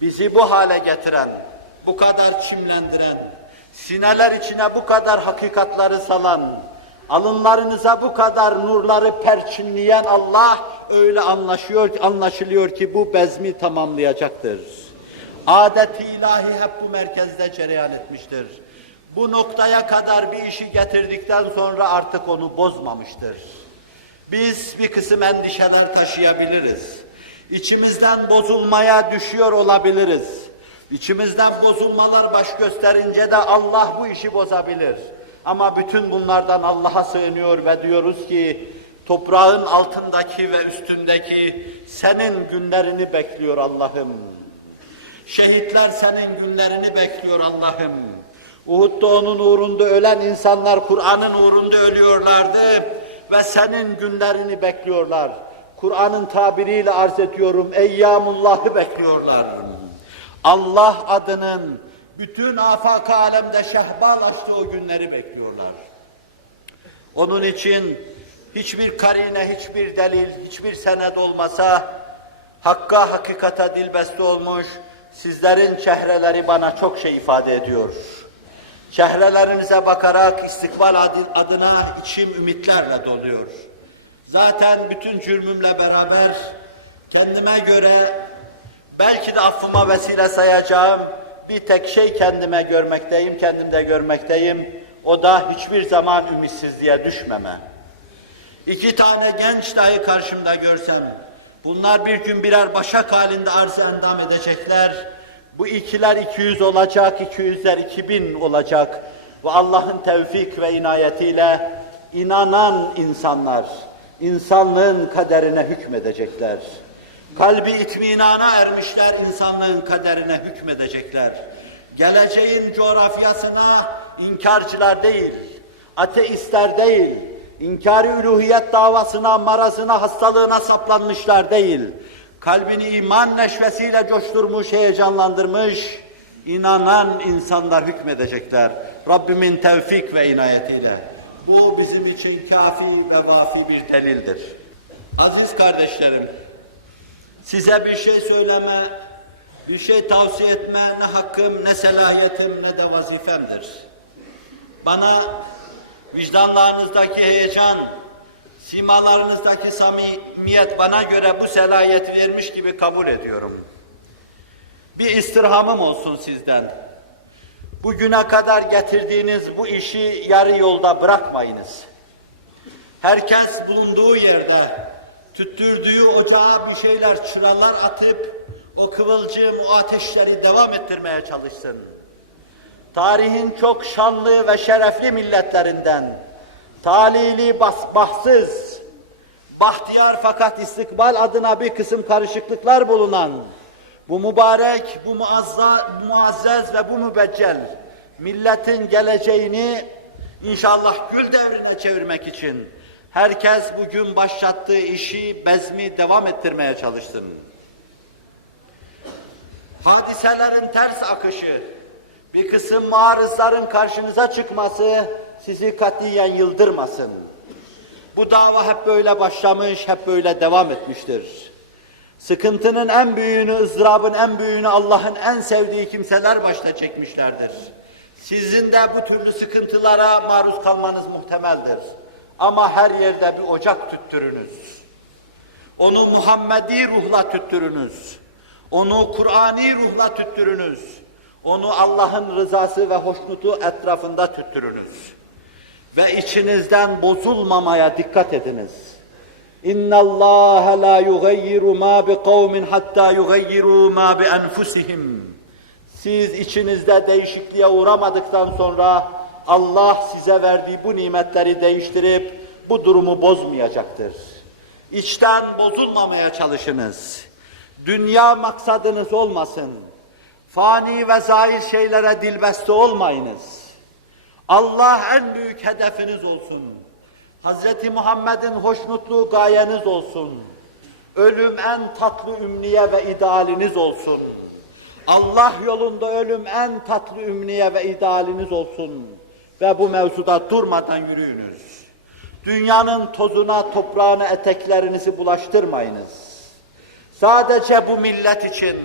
Bizi bu hale getiren, bu kadar çimlendiren, sineler içine bu kadar hakikatları salan, alınlarınıza bu kadar nurları perçinleyen Allah öyle anlaşılıyor ki bu bezmi tamamlayacaktır. Adet-i ilahi hep bu merkezde cereyan etmiştir. Bu noktaya kadar bir işi getirdikten sonra artık onu bozmamıştır. Biz bir kısım endişeler taşıyabiliriz. İçimizden bozulmaya düşüyor olabiliriz. İçimizden bozulmalar baş gösterince de Allah bu işi bozabilir. Ama bütün bunlardan Allah'a sığınıyor ve diyoruz ki toprağın altındaki ve üstündeki senin günlerini bekliyor Allah'ım. Şehitler senin günlerini bekliyor Allah'ım. Uhud'da onun uğrunda ölen insanlar Kur'an'ın uğrunda ölüyorlardı ve senin günlerini bekliyorlar. Kur'an'ın tabiriyle arz ediyorum, Eyyamullah'ı bekliyorlar. Allah adının bütün afak alemde şehbal açtığı o günleri bekliyorlar. Onun için hiçbir karine, hiçbir delil, hiçbir senet olmasa, hakka, hakikata dilbeste olmuş sizlerin çehreleri bana çok şey ifade ediyor. Çehrelerinize bakarak istikbal adına içim ümitlerle doluyor. Zaten bütün cürmümle beraber kendime göre belki de affıma vesile sayacağım bir tek şey kendimde görmekteyim. O da hiçbir zaman ümitsizliğe düşmeme. 2 tane genç dahi karşımda görsem, bunlar bir gün birer başak halinde arz endam edecekler. Bu ikiler 200 olacak, 200'ler 2000 olacak. Ve Allah'ın tevfik ve inayetiyle inanan insanlar, insanlığın kaderine hükmedecekler. Kalbi itminana ermişler, insanlığın kaderine hükmedecekler. Geleceğin coğrafyasına inkarcılar değil, ateistler değil, inkar-ı üluhiyet davasına, marazına, hastalığına saplanmışlar değil. Kalbini iman neşvesiyle coşturmuş, heyecanlandırmış, inanan insanlar hükmedecekler. Rabbimin tevfik ve inayetiyle. Bu bizim için kafi ve vafi bir delildir. Aziz kardeşlerim, size bir şey söyleme, bir şey tavsiye etme ne hakkım, ne selahiyetim, ne de vazifemdir. Bana vicdanlarınızdaki heyecan, simalarınızdaki samimiyet bana göre bu selahiyeti vermiş gibi kabul ediyorum. Bir istirhamım olsun sizden. Bugüne kadar getirdiğiniz bu işi yarı yolda bırakmayınız. Herkes bulunduğu yerde, tüttürdüğü ocağa bir şeyler, çıralar atıp o kıvılcım, o ateşleri devam ettirmeye çalışsın. Tarihin çok şanlı ve şerefli milletlerinden, talihli, bahtsız, bahtiyar fakat istikbal adına bir kısım karışıklıklar bulunan, bu mübarek, bu muazzez ve bu mübeccel milletin geleceğini inşallah gül devrine çevirmek için herkes bugün başlattığı işi, bezmi devam ettirmeye çalışsın. Hadiselerin ters akışı, bir kısım muarızların karşınıza çıkması sizi katiyen yıldırmasın. Bu dava hep böyle başlamış, hep böyle devam etmiştir. Sıkıntının en büyüğünü, ızdırabın en büyüğünü Allah'ın en sevdiği kimseler başta çekmişlerdir. Sizin de bu türlü sıkıntılara maruz kalmanız muhtemeldir. Ama her yerde bir ocak tüttürünüz. Onu Muhammedi ruhla tüttürünüz. Onu Kur'ani ruhla tüttürünüz. Onu Allah'ın rızası ve hoşnutu etrafında tüttürünüz. Ve içinizden bozulmamaya dikkat ediniz. İnna Allah la yugayyiru ma bi kavmin hatta yugayyiru ma bi enfusihim. Siz içinizde değişikliğe uğramadıktan sonra Allah size verdiği bu nimetleri değiştirip bu durumu bozmayacaktır. İçten bozulmamaya çalışınız. Dünya maksadınız olmasın. Fani ve zail şeylere dilbeste olmayınız. Allah en büyük hedefiniz olsun. Hz. Muhammed'in hoşnutluğu gayeniz olsun. Ölüm en tatlı ümniye ve idealiniz olsun. Allah yolunda ölüm en tatlı ümniye ve idealiniz olsun. Ve bu mevzuda durmadan yürüyünüz. Dünyanın tozuna, toprağına eteklerinizi bulaştırmayınız. Sadece bu millet için,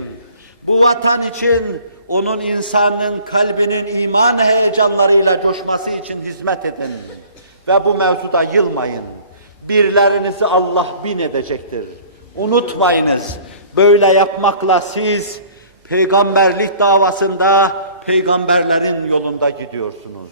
bu vatan için, onun insanın kalbinin iman heyecanlarıyla coşması için hizmet edin. Ve bu mevzuda yılmayın. Birlerinizi Allah bin edecektir. Unutmayınız, böyle yapmakla siz peygamberlik davasında peygamberlerin yolunda gidiyorsunuz.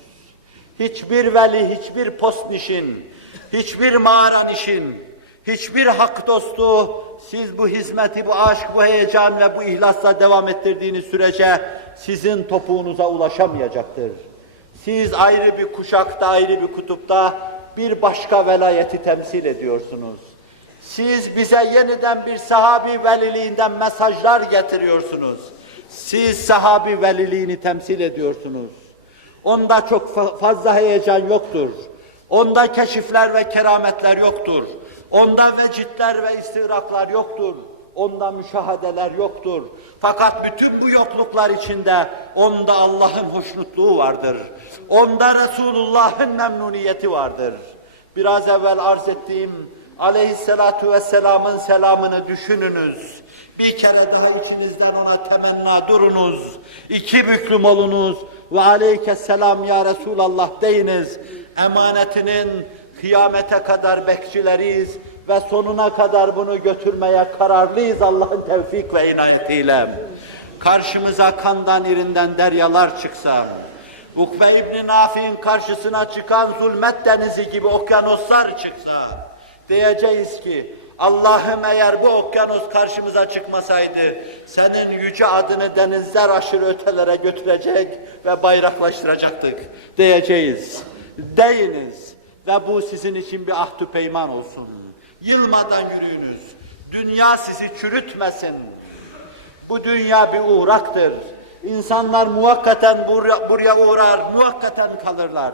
Hiçbir veli, hiçbir postnişin, hiçbir mağaranişin, hiçbir hak dostu siz bu hizmeti, bu aşk, bu heyecan ve bu ihlasla devam ettirdiğiniz sürece sizin topuğunuza ulaşamayacaktır. Siz ayrı bir kuşakta, ayrı bir kutupta bir başka velayeti temsil ediyorsunuz. Siz bize yeniden bir sahabi veliliğinden mesajlar getiriyorsunuz. Siz sahabi veliliğini temsil ediyorsunuz. Onda çok fazla heyecan yoktur. Onda keşifler ve kerametler yoktur. Onda vecitler ve istigraklar yoktur. Onda müşahadeler yoktur. Fakat bütün bu yokluklar içinde onda Allah'ın hoşnutluğu vardır. Onda Resulullah'ın memnuniyeti vardır. Biraz evvel arz ettiğim Aleyhisselatu vesselam'ın selamını düşününüz. Bir kere daha içinizden ona temenna durunuz. İki büklüm olunuz ve aleykesselam ya Resulallah deyiniz. Emanetinin kıyamete kadar bekçileriyiz ve sonuna kadar bunu götürmeye kararlıyız Allah'ın tevfik ve inayetiyle. Karşımıza kandan irinden deryalar çıksa, Ukbe İbn-i Nafi'nin karşısına çıkan zulmet denizi gibi okyanuslar çıksa, diyeceğiz ki, Allah'ım eğer bu okyanus karşımıza çıkmasaydı, senin yüce adını denizler aşırı ötelere götürecek ve bayraklaştıracaktık diyeceğiz. Deyiniz ve bu sizin için bir ahdü peyman olsun. Yılmadan yürüyünüz. Dünya sizi çürütmesin. Bu dünya bir uğraktır. İnsanlar muvakkaten buraya uğrar, muvakkaten kalırlar.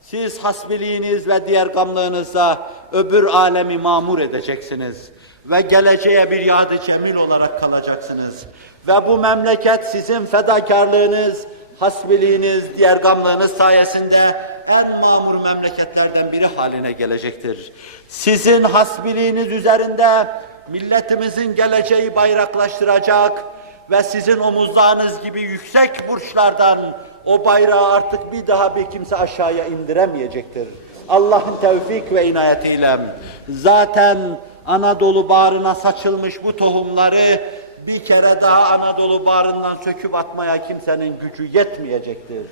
Siz hasbiliğiniz ve diğer gamlığınızla öbür alemi mamur edeceksiniz. Ve geleceğe bir yadı cemil olarak kalacaksınız. Ve bu memleket sizin fedakarlığınız, hasbiliğiniz, diğer gamlığınız sayesinde en mamur memleketlerden biri haline gelecektir. Sizin hasbiliğiniz üzerinde milletimizin geleceği bayraklaştıracak ve sizin omuzlarınız gibi yüksek burçlardan o bayrağı artık bir daha bir kimse aşağıya indiremeyecektir. Allah'ın tevfik ve inayetiyle zaten Anadolu bağrına saçılmış bu tohumları bir kere daha Anadolu bağrından söküp atmaya kimsenin gücü yetmeyecektir.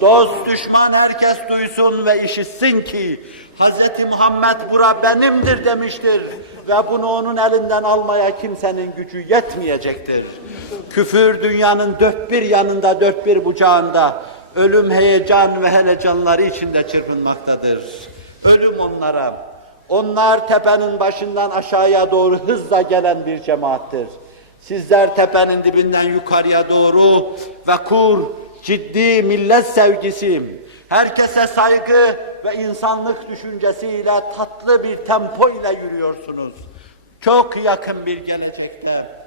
Dost düşman herkes duysun ve işitsin ki Hz. Muhammed bura benimdir demiştir ve bunu onun elinden almaya kimsenin gücü yetmeyecektir. Küfür dünyanın dört bir yanında, dört bir bucağında ölüm heyecan ve helecanları içinde çırpınmaktadır. Ölüm onlara. Onlar tepenin başından aşağıya doğru hızla gelen bir cemaattir. Sizler tepenin dibinden yukarıya doğru ve ciddi millet sevgisi, herkese saygı ve insanlık düşüncesiyle tatlı bir tempo ile yürüyorsunuz. Çok yakın bir gelecekte.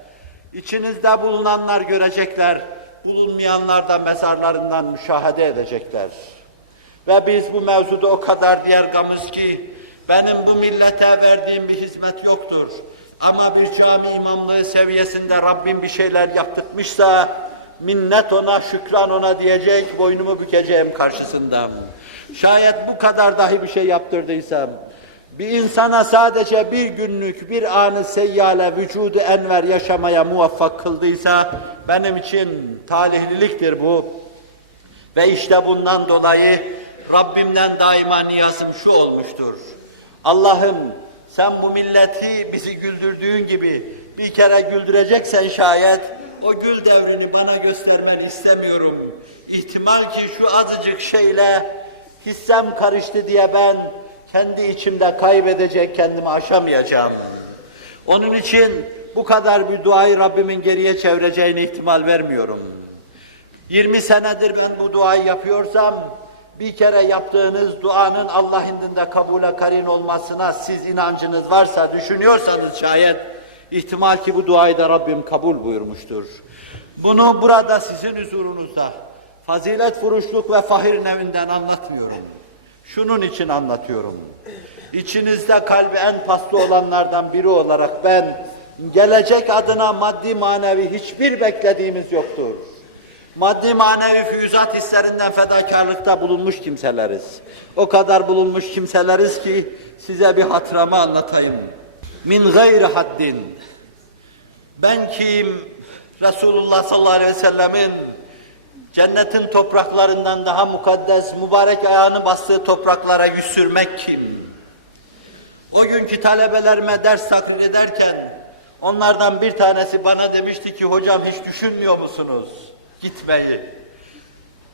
İçinizde bulunanlar görecekler, bulunmayanlar da mezarlarından müşahede edecekler. Ve biz bu mevzuda o kadar diyargamız ki, benim bu millete verdiğim bir hizmet yoktur. Ama bir cami imamlığı seviyesinde Rabbim bir şeyler yaptırmışsa, minnet ona, şükran ona diyecek, boynumu bükeceğim karşısında. Şayet bu kadar dahi bir şey yaptırdıysam, bir insana sadece bir günlük, bir anı seyyale, vücudu enver yaşamaya muvaffak kıldıysa, benim için talihliliktir bu. Ve işte bundan dolayı Rabbimden daima niyazım şu olmuştur. Allah'ım sen bu milleti bizi güldürdüğün gibi bir kere güldüreceksen şayet, o gül devrini bana göstermeni istemiyorum. İhtimal ki şu azıcık şeyle hissem karıştı diye ben kendi içimde kaybedecek, kendimi aşamayacağım. Onun için Bu kadar bir duayı Rabbimin geriye çevireceğine ihtimal vermiyorum. 20 senedir ben bu duayı yapıyorsam, bir kere yaptığınız duanın Allah indinde kabule karin olmasına siz inancınız varsa, düşünüyorsanız şayet, ihtimal ki bu duayı da Rabbim kabul buyurmuştur. Bunu burada sizin huzurunuzda, fazilet furuşluk ve fahir nevinden anlatmıyorum. Şunun için anlatıyorum. İçinizde kalbi en paslı olanlardan biri olarak ben, gelecek adına maddi manevi hiçbir beklediğimiz yoktur. Maddi manevi füyüzat hislerinden fedakarlıkta bulunmuş kimseleriz. O kadar bulunmuş kimseleriz ki size bir hatıramı anlatayım. Min gayri haddin. Ben kim? Resulullah sallallahu aleyhi ve sellemin cennetin topraklarından daha mukaddes, mübarek ayağını bastığı topraklara yüz sürmek kim? O günkü talebelerime ders takrir ederken onlardan bir tanesi bana demişti ki, hocam hiç düşünmüyor musunuz gitmeyi?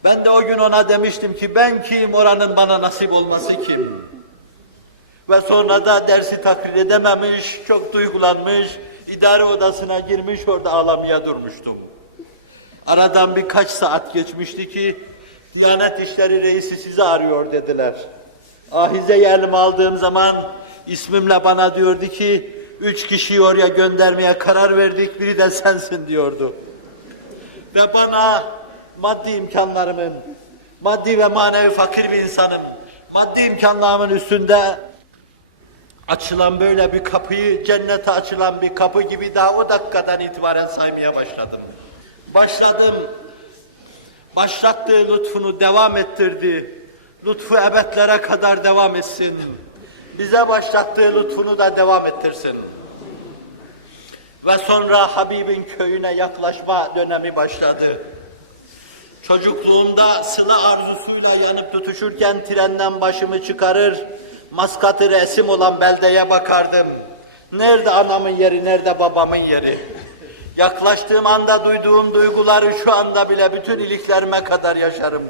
Ben de o gün ona demiştim ki, ben kim, oranın bana nasip olması kim? Ve sonra da dersi takrir edememiş, çok duygulanmış, idare odasına girmiş, orada ağlamaya durmuştum. Aradan birkaç saat geçmişti ki, Diyanet İşleri Reisi sizi arıyor dediler. Ahizeyi elime aldığım zaman, ismimle bana diyordu ki, 3 kişiyi oraya göndermeye karar verdik, biri de sensin diyordu. Ve bana maddi imkanlarımın, maddi ve manevi fakir bir insanım, maddi imkanlarımın üstünde açılan böyle bir kapıyı, cennete açılan bir kapı gibi daha o dakikadan itibaren saymaya başladım. Başlattığı lütfunu devam ettirdi. Lütfu ebedlere kadar devam etsin. Bize başlattığı lütfunu da devam ettirsin. Ve sonra Habib'in köyüne yaklaşma dönemi başladı. Çocukluğumda sıla arzusuyla yanıp tutuşurken trenden başımı çıkarır, Maskat'ı resim olan beldeye bakardım. Nerede anamın yeri, nerede babamın yeri? Yaklaştığım anda duyduğum duyguları şu anda bile bütün iliklerime kadar yaşarım.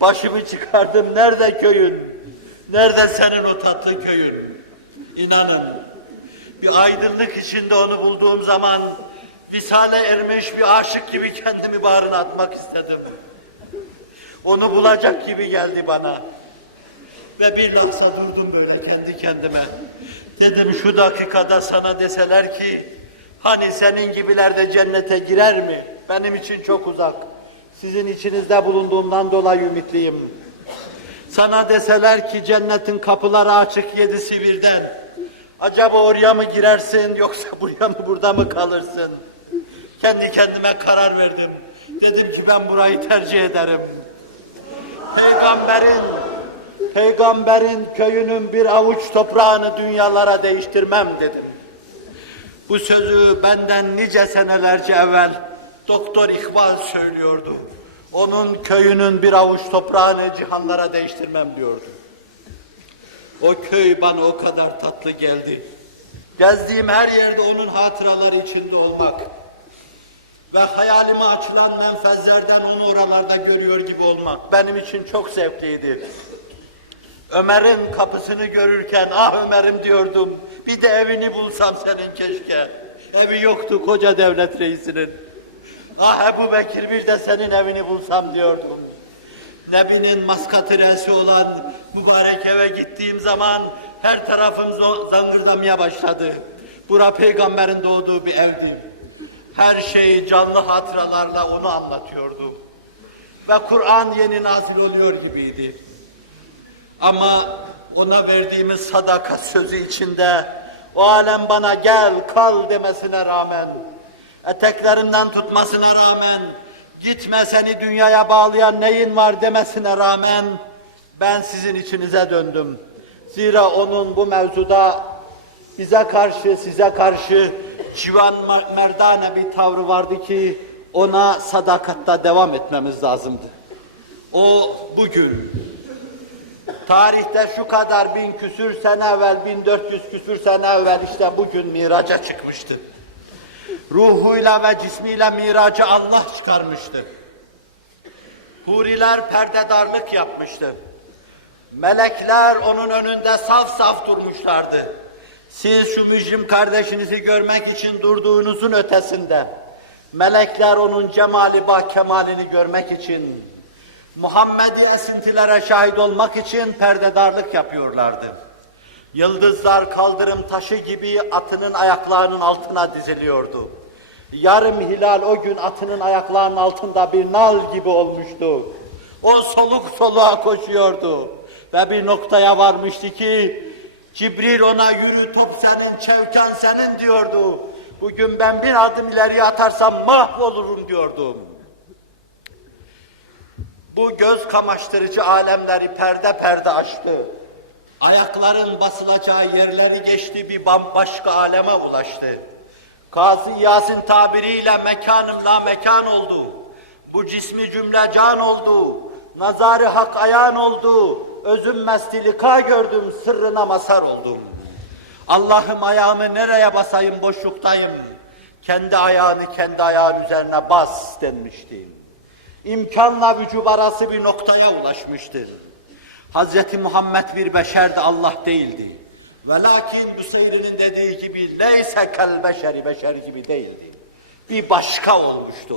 Başımı çıkardım, nerede köyün? Nerede senin o tatlı köyün? İnanın, bir aydınlık içinde onu bulduğum zaman visale ermiş bir aşık gibi kendimi bağrına atmak istedim. Onu bulacak gibi geldi bana. Ve bir lahza durdum böyle kendi kendime. Dedim, şu dakikada sana deseler ki, hani senin gibiler de cennete girer mi? Benim için çok uzak. Sizin içinizde bulunduğumdan dolayı ümitliyim. Sana deseler ki cennetin kapıları açık 7'si birden. Acaba oraya mı girersin yoksa buraya mı, burada mı kalırsın? Kendi kendime karar verdim. Dedim ki ben burayı tercih ederim. Peygamberin köyünün bir avuç toprağını dünyalara değiştirmem dedim. Bu sözü benden nice senelerce evvel Doktor İkbal söylüyordu. Onun köyünün bir avuç toprağını cihanlara değiştirmem diyordu. O köy bana o kadar tatlı geldi. Gezdiğim her yerde onun hatıraları içinde olmak ve hayalime açılan menfezlerden onu oralarda görüyor gibi olmak benim için çok zevkliydi. Ömer'in kapısını görürken, ah Ömer'im diyordum, bir de evini bulsam senin keşke. Evi yoktu koca devlet reisinin. Ah Ebu Bekir, bir de senin evini bulsam diyordum. Nebi'nin Maskat-ı reisi olan mübarek eve gittiğim zaman her tarafım zangırdamaya başladı. Bura peygamberin doğduğu bir evdi. Her şey canlı hatıralarla onu anlatıyordu. Ve Kur'an yeni nazil oluyor gibiydi. Ama ona verdiğimiz sadakat sözü içinde o alem bana gel, kal demesine rağmen, eteklerinden tutmasına rağmen, gitme seni dünyaya bağlayan neyin var demesine rağmen, ben sizin içinize döndüm. Zira onun bu mevzuda bize karşı, size karşı civan merdane bir tavrı vardı ki ona sadakatta devam etmemiz lazımdı. O bugün, tarihte şu kadar 1000 küsür sene evvel, 1400 küsür sene evvel işte bugün miraca çıkmıştı. Ruhuyla ve cismiyle miracı Allah çıkarmıştı. Huriler perdedarlık yapmıştı. Melekler onun önünde saf saf durmuşlardı. Siz şu mücrim kardeşinizi görmek için durduğunuzun ötesinde, melekler onun cemali bah kemalini görmek için, Muhammed'i esintilere şahit olmak için perdedarlık yapıyorlardı. Yıldızlar kaldırım taşı gibi atının ayaklarının altına diziliyordu. Yarım hilal o gün atının ayaklarının altında bir nal gibi olmuştu. O soluk soluğa koşuyordu ve bir noktaya varmıştı ki Cibril ona yürü top senin, çevkan senin diyordu. Bugün ben bir adım ileriye atarsam mahvolurum diyordum. Bu göz kamaştırıcı alemleri perde perde açtı. Ayakların basılacağı yerleri geçti, bir bambaşka aleme ulaştı. Gazi Yasin tabiriyle mekanım la mekan oldu. Bu cismi cümle can oldu. Nazarı hak ayağın oldu. Özüm mestilika gördüm, sırrına mazhar oldum. Allah'ım ayağımı nereye basayım, boşluktayım. Kendi ayağını kendi ayağın üzerine bas denmişti. İmkanla vücub arası bir noktaya ulaşmıştır. Hz. Muhammed bir beşerdi, Allah değildi. Velakin Buseyri'nin dediği gibi leyse kel beşeri, beşer gibi değildi. Bir başka olmuştu.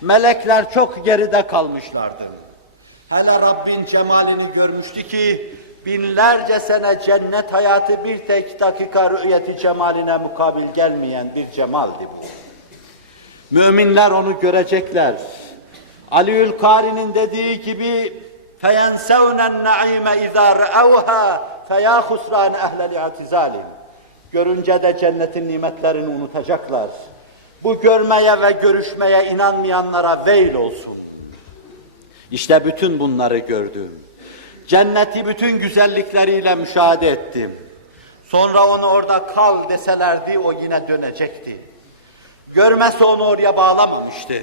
Melekler çok geride kalmışlardı. Hele Rabbin cemalini görmüştü ki binlerce sene cennet hayatı bir tek dakika rü'yeti cemaline mukabil gelmeyen bir cemaldi bu. Müminler onu görecekler. Aliül Kari'nin dediği gibi فَيَنْسَوْنَ النَّعِيمَ اِذَا رَأَوْهَا فَيَا خُسْرَانَ اَهْلَ الْاَعْتِزَالِ. Görünce de cennetin nimetlerini unutacaklar. Bu görmeye ve görüşmeye inanmayanlara veil olsun. İşte bütün bunları gördüm. Cenneti bütün güzellikleriyle müşahede ettim. Sonra onu orada kal deselerdi o yine dönecekti. Görmesi onu oraya bağlamamıştı.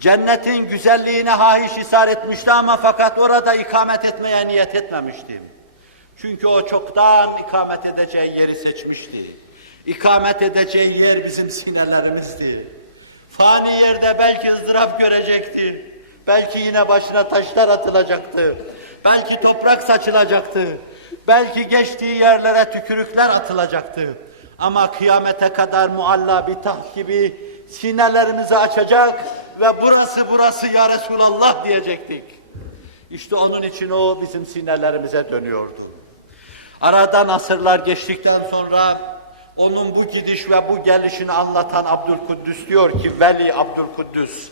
Cennetin güzelliğine hahiş isar etmişti ama fakat orada ikamet etmeye niyet etmemiştim. Çünkü o çoktan ikamet edeceği yeri seçmişti. İkamet edeceği yer bizim sinelerimizdi. Fani yerde belki ızdırap görecekti. Belki yine başına taşlar atılacaktı. Belki toprak saçılacaktı. Belki geçtiği yerlere tükürükler atılacaktı. Ama kıyamete kadar mualla bir taht gibi sinelerimizi açacak ve burası ya Resulallah diyecektik. İşte onun için o bizim sinelerimize dönüyordu. Aradan asırlar geçtikten sonra onun bu gidiş ve bu gelişini anlatan Abdülkuddüs diyor ki, Veli Abdülkuddüs,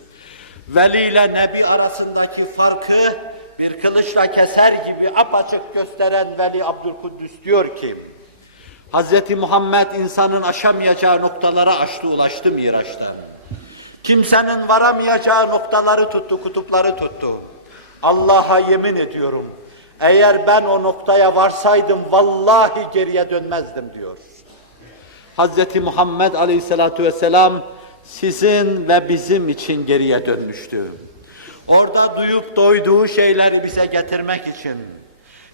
Veli ile Nebi arasındaki farkı bir kılıçla keser gibi apaçık gösteren Veli Abdülkuddüs diyor ki, Hz. Muhammed insanın aşamayacağı noktalara aştı, ulaştı Miraç'tan. Kimsenin varamayacağı noktaları tuttu, kutupları tuttu. Allah'a yemin ediyorum, eğer ben o noktaya varsaydım vallahi geriye dönmezdim diyor. Hz. Muhammed Aleyhisselatü Vesselam sizin ve bizim için geriye dönmüştü. Orada duyup doyduğu şeyleri bize getirmek için,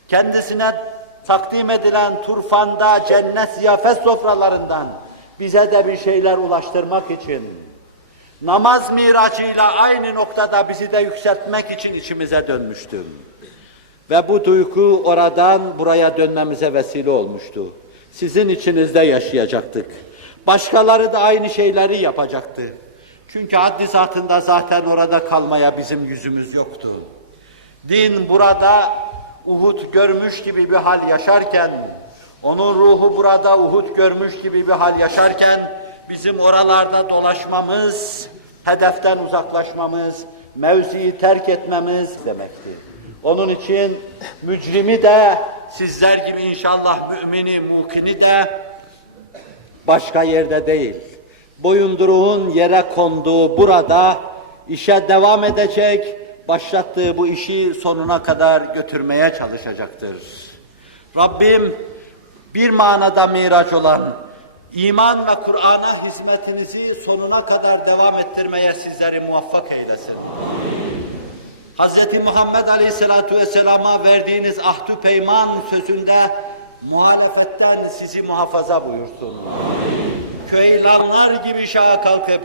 kendisine takdim edilen turfanda cennet ziyafet sofralarından bize de bir şeyler ulaştırmak için, namaz miracıyla aynı noktada bizi de yükseltmek için içimize dönmüştü. Ve bu duygu oradan buraya dönmemize vesile olmuştu. Sizin içinizde yaşayacaktık. Başkaları da aynı şeyleri yapacaktı. Çünkü haddi zatında zaten orada kalmaya bizim yüzümüz yoktu. Din burada Uhud görmüş gibi bir hal yaşarken, onun ruhu burada Uhud görmüş gibi bir hal yaşarken, bizim oralarda dolaşmamız, hedeften uzaklaşmamız, mevziyi terk etmemiz demekti. Onun için mücrimi de, sizler gibi inşallah mümini, mukini de başka yerde değil, boyunduruğun yere konduğu burada işe devam edecek, başlattığı bu işi sonuna kadar götürmeye çalışacaktır. Rabbim bir manada miraç olan iman ve Kur'an'a hizmetinizi sonuna kadar devam ettirmeye sizleri muvaffak eylesin. Hz. Muhammed Aleyhisselatü Vesselam'a verdiğiniz ahd-ı peyman sözünde muhalefetten sizi muhafaza buyursun. Köylanlar gibi şaha kalkıp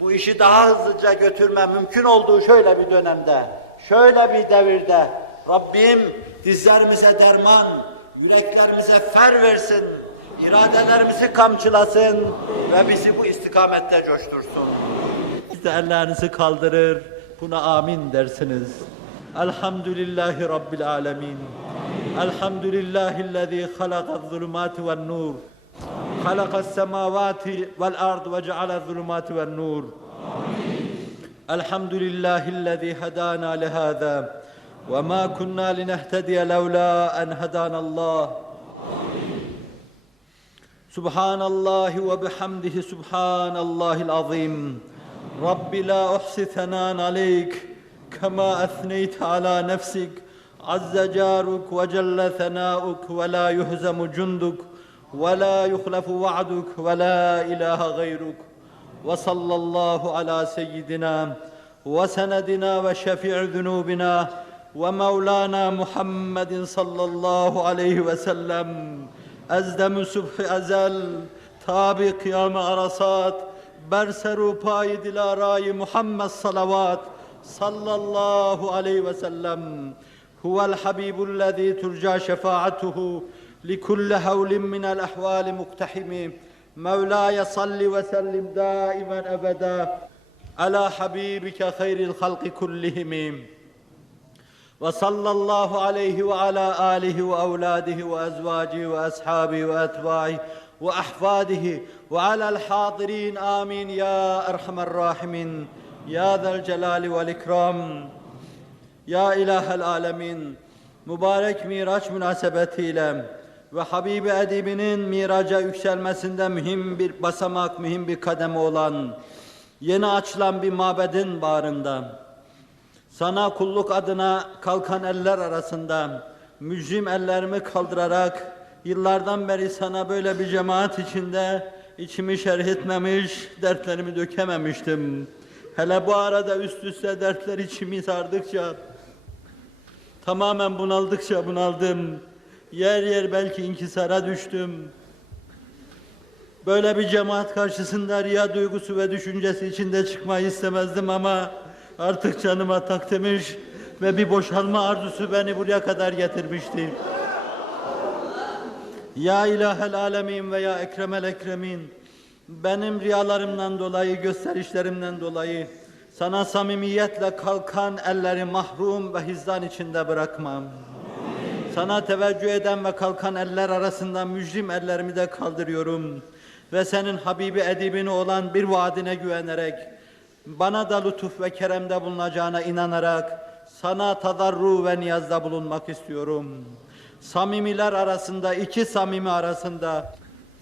bu işi daha hızlıca götürme mümkün olduğu şöyle bir dönemde, şöyle bir devirde Rabbim dizlerimize derman, yüreklerimize fer versin, iradelerimizi kamçılasın ve bizi bu istikamette coştursun. Siz de ellerinizi kaldırır, buna amin dersiniz. Elhamdülillahi Rabbil alemin. Elhamdülillahillezî halakaz-zulumâti ven-nur. Halakas-semâvâti vel-ard ve ceale'z-zulumâti ven-nur. Elhamdülillahillezî hedâna lihâzâ ve mâ kunnâ linehtediye levlâ en hedânallâh. Subhanallahi ve bihamdihi subhanallahil azim. Rabbi la uhsi thanan aleyk kema ethneyte ala nefsik. Azze caruk ve celle thanâuk ve la yuhzemu cunduk ve la yuhlefu va'duk ve la ilahe gayruk. Ve sallallahu ala seyyidina ve senedina ve şefi'i zunubina ve mevlana Muhammedin sallallahu aleyhi ve sellem. Ezdem-i subh-i ezel, tabi kıyam-ı arasat, berseru pâyi dilarâ-i Muhammed salavat, sallallahu aleyhi ve sellem. Huvel habibullezî turca şefaatuhu, likulli havlin minel ehvâli muktehimi. Mevlâye salli ve sellim dâimen ebedâ, alâ habibike hayril halki kullihimi. Ve sallallahu aleyhi ve ala alihi ve evladihi ve ezvacihi ve ashabihi ve etbahi ve ahfadihi ve alel hadirin amin ya erhamer rahimin ya zel celali vel ikram ya ilahel alemin. Mübarek Miraç münasebetiyle ve Habibi Edibinin miraca yükselmesinde mühim bir basamak, mühim bir kademe olan yeni açılan bir mabedin bağrında sana kulluk adına kalkan eller arasında mücrim ellerimi kaldırarak yıllardan beri sana böyle bir cemaat içinde içimi şerh etmemiş, dertlerimi dökememiştim. Hele bu arada üst üste dertler içimi sardıkça, tamamen bunaldıkça bunaldım. Yer yer belki inkisara düştüm. Böyle bir cemaat karşısında riya duygusu ve düşüncesi içinde çıkmayı istemezdim ama artık canıma tak demiş ve bir boşalma arzusu beni buraya kadar getirmişti. Ya ilahel alemin ve ya ekremel ekremin, benim riyalarımdan dolayı, gösterişlerimden dolayı sana samimiyetle kalkan elleri mahrum ve hizdan içinde bırakmam. Sana teveccüh eden ve kalkan eller arasında mücrim ellerimi de kaldırıyorum. Ve senin Habibi Edibine olan bir vaadine güvenerek, bana da lütuf ve keremde bulunacağına inanarak, sana tadarru ve niyazda bulunmak istiyorum. Samimiler arasında, iki samimi arasında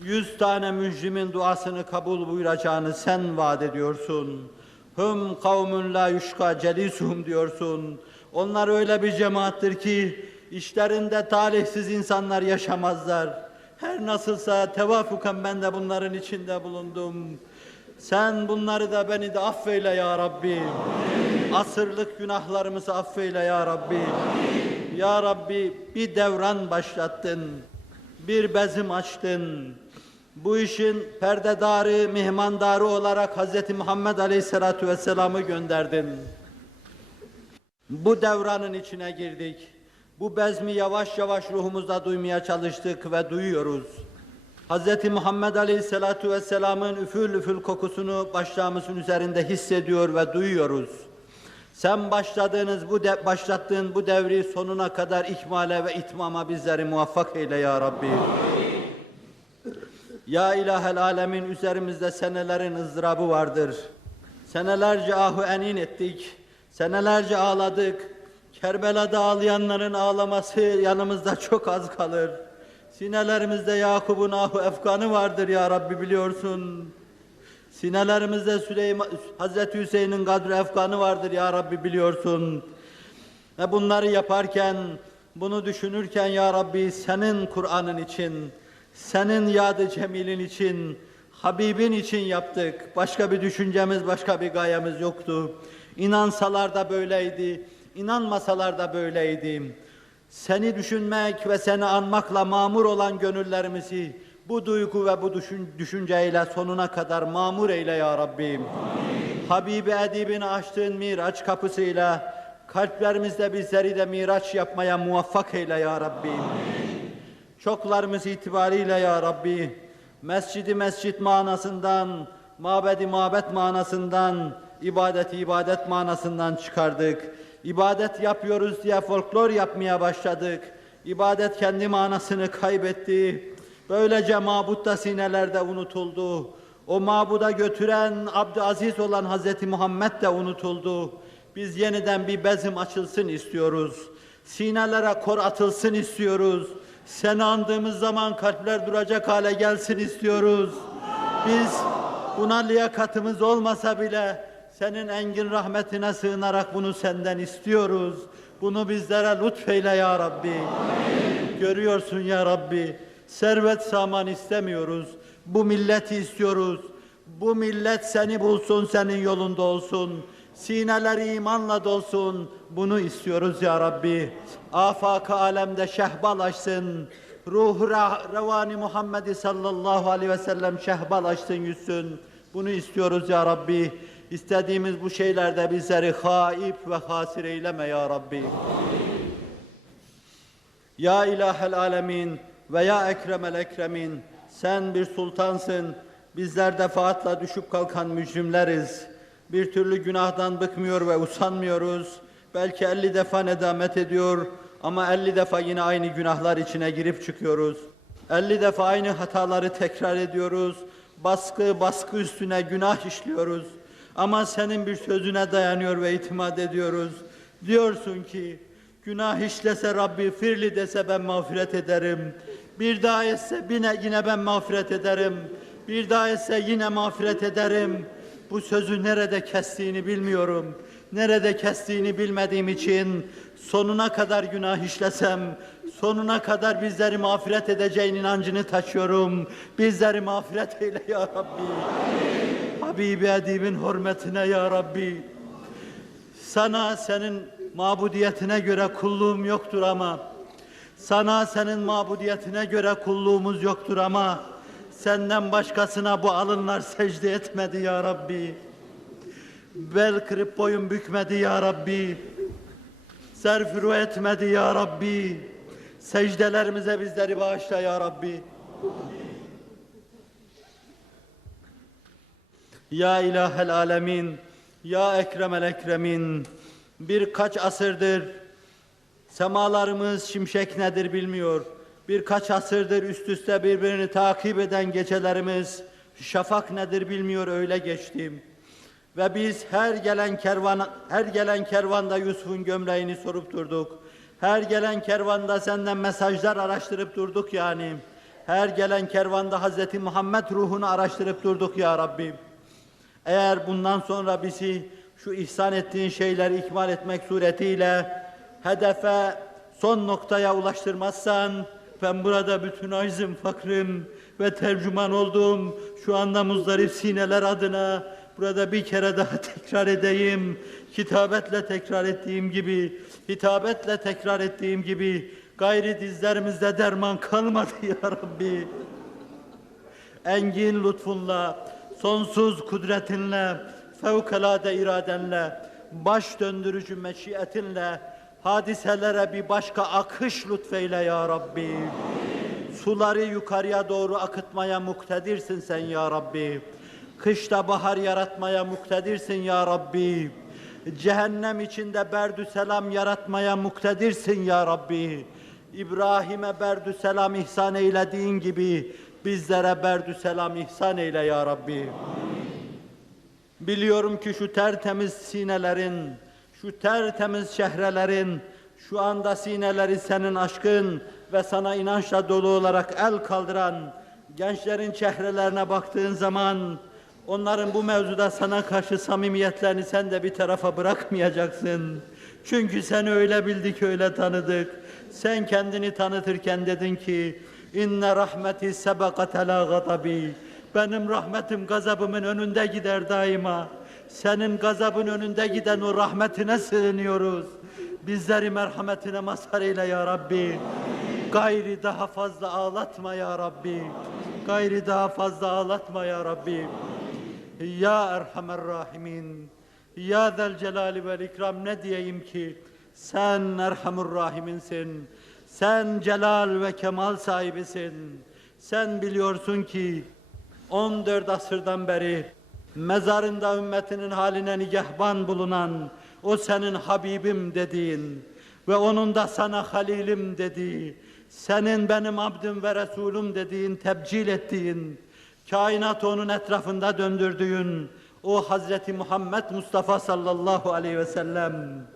100 tane mücrimin duasını kabul buyuracağını sen vaat ediyorsun. Hum kavmun la yuşka celisuhum diyorsun. Onlar öyle bir cemaattir ki işlerinde talihsiz insanlar yaşamazlar. Her nasılsa tevafuken ben de bunların içinde bulundum. Sen bunları da beni de affeyle ya Rabbi. Asırlık günahlarımızı affeyle ya Rabbi. Ya Rabbi bir devran başlattın. Bir bezim açtın. Bu işin perdedarı, mihmandarı olarak Hz. Muhammed Aleyhisselatü Vesselam'ı gönderdin. Bu devranın içine girdik. Bu bezmi yavaş yavaş ruhumuzda duymaya çalıştık ve duyuyoruz. Hz. Muhammed Aleyhisselatü Vesselam'ın üfül üfül kokusunu başlarımızın üzerinde hissediyor ve duyuyoruz. Sen başlattığın bu devri sonuna kadar ikmale ve itmama bizleri muvaffak eyle ya Rabbi. Ya ilahel alemin, üzerimizde senelerin ızdırabı vardır. Senelerce ahu enin ettik, senelerce ağladık. Kerbela'da ağlayanların ağlaması yanımızda çok az kalır. Sinelerimizde Yakub'un ahu efkanı vardır ya Rabbi, biliyorsun. Sinelerimizde Hazreti Hüseyin'in kadri efkanı vardır ya Rabbi, biliyorsun. Ve bunları yaparken, bunu düşünürken ya Rabbi senin Kur'an'ın için, senin yad-ı cemilin için, Habibin için yaptık. Başka bir düşüncemiz, başka bir gayemiz yoktu. İnansalar da böyleydi, inanmasalar da böyleydi. Seni düşünmek ve seni anmakla mamur olan gönüllerimizi bu duygu ve bu düşünceyle sonuna kadar mamur eyle ya Rabbim. Habibi Edib'ini açtığın Miraç kapısıyla kalplerimizde bizleri de Miraç yapmaya muvaffak eyle ya Rabbim. Çoklarımız itibariyle ya Rabbi, mescidi mescit manasından, mabedi mabet manasından, ibadeti ibadet manasından çıkardık. İbadet yapıyoruz diye folklor yapmaya başladık. İbadet kendi manasını kaybetti. Böylece mabut da sinelerde unutuldu. O mabuda götüren Abdülaziz olan Hz. Muhammed de unutuldu. Biz yeniden bir bezim açılsın istiyoruz. Sinelere kor atılsın istiyoruz. Seni andığımız zaman kalpler duracak hale gelsin istiyoruz. Biz buna liyakatımız olmasa bile senin engin rahmetine sığınarak bunu senden istiyoruz. Bunu bizlere lütfeyle ya Rabbi. Amin. Görüyorsun ya Rabbi, servet saman istemiyoruz. Bu milleti istiyoruz. Bu millet seni bulsun, senin yolunda olsun. Sineleri imanla dolsun. Bunu istiyoruz ya Rabbi. Afak-ı alemde şehbal açsın. Ruh-u revani Muhammed'i sallallahu aleyhi ve sellem şehbal açsın, yüzsün. Bunu istiyoruz ya Rabbi. İstediğimiz bu şeylerde bizleri haip ve hasir eyleme ya Rabbi. Amin. Ya ilahel alemin ve ya ekremel ekremin. Sen bir sultansın. Bizler defaatla düşüp kalkan mücrimleriz. Bir türlü günahdan bıkmıyor ve usanmıyoruz. Belki 50 defa nedamet ediyor ama 50 defa yine aynı günahlar içine girip çıkıyoruz. 50 defa aynı hataları tekrar ediyoruz. Baskı üstüne günah işliyoruz. Ama senin bir sözüne dayanıyor ve itimat ediyoruz. Diyorsun ki, günah işlese Rabbi firli dese ben mağfiret ederim. Bir daha etse yine ben mağfiret ederim. Bir daha etse yine mağfiret ederim. Bu sözü nerede kestiğini bilmiyorum. Nerede kestiğini bilmediğim için sonuna kadar günah işlesem, sonuna kadar bizleri mağfiret edeceğin inancını taşıyorum. Bizleri mağfiret eyle ya Rabbi. Amin. Habibi edibin hürmetine ya Rabbi. Sana senin mabudiyetine göre kulluğum yoktur ama, sana senin mabudiyetine göre kulluğumuz yoktur ama, senden başkasına bu alınlar secde etmedi ya Rabbi. Bel kırıp boyun bükmedi ya Rabbi. Serfuru etmedi ya Rabbi. Secdelerimize bizleri bağışla ya Rabbi. Ya ilahel alemin, ya ekremel ekremin. Birkaç asırdır semalarımız şimşek nedir bilmiyor. Birkaç asırdır üst üste birbirini takip eden gecelerimiz şafak nedir bilmiyor, öyle geçtim. Ve biz her gelen kervanda Yusuf'un gömleğini sorup durduk. Her gelen kervanda senden mesajlar araştırıp durduk yani. Her gelen kervanda Hz. Muhammed ruhunu araştırıp durduk ya Rabbi. Eğer bundan sonra bizi şu ihsan ettiğin şeyleri ikmal etmek suretiyle hedefe, son noktaya ulaştırmazsan, ben burada bütün aczım, fakrım ve tercüman olduğum şu anda muzdarip sineler adına burada bir kere daha tekrar edeyim. Kitabetle tekrar ettiğim gibi, hitabetle tekrar ettiğim gibi gayri dizlerimizde derman kalmadı ya Rabbi. Engin lütfunla, sonsuz kudretinle, fevkalade iradenle, baş döndürücü meşiyetinle hadiselere bir başka akış lütfeyle ya Rabbi. Suları yukarıya doğru akıtmaya muktedirsin sen ya Rabbi. Kışta bahar yaratmaya muktedirsin ya Rabbi. Cehennem içinde berdü selam yaratmaya muktedirsin ya Rabbi. İbrahim'e berdü selam ihsan eylediğin gibi bizlere berdü selam ihsan eyle ya Rabbi. Biliyorum ki şu tertemiz sinelerin, şu tertemiz şehrelerin, şu anda sineleri senin aşkın ve sana inançla dolu olarak el kaldıran gençlerin çehrelerine baktığın zaman, onların bu mevzuda sana karşı samimiyetlerini sen de bir tarafa bırakmayacaksın. Çünkü seni öyle bildik, öyle tanıdık. Sen kendini tanıtırken dedin ki, İnne rahmeti sebekate la gadabi. Benim rahmetim gazabımın önünde gider daima. Senin gazabın önünde giden o rahmetine sığınıyoruz. Bizleri merhametine mazhar eyle ya Rabbi. Gayri daha fazla ağlatma ya Rabbi. Gayri daha fazla ağlatma ya Rabbi. Ya Erhamer Rahimin. Ya Zel Celali vel İkram, ne diyeyim ki? Sen Erhamur Rahim'insin. Sen celal ve kemal sahibisin. Sen biliyorsun ki 14 asırdan beri mezarında ümmetinin haline nigahban bulunan o senin Habibim dediğin ve onun da sana Halilim dediği, senin benim abdim ve Resulüm dediğin, tebcil ettiğin, kainatı onun etrafında döndürdüğün o Hazreti Muhammed Mustafa sallallahu aleyhi ve sellem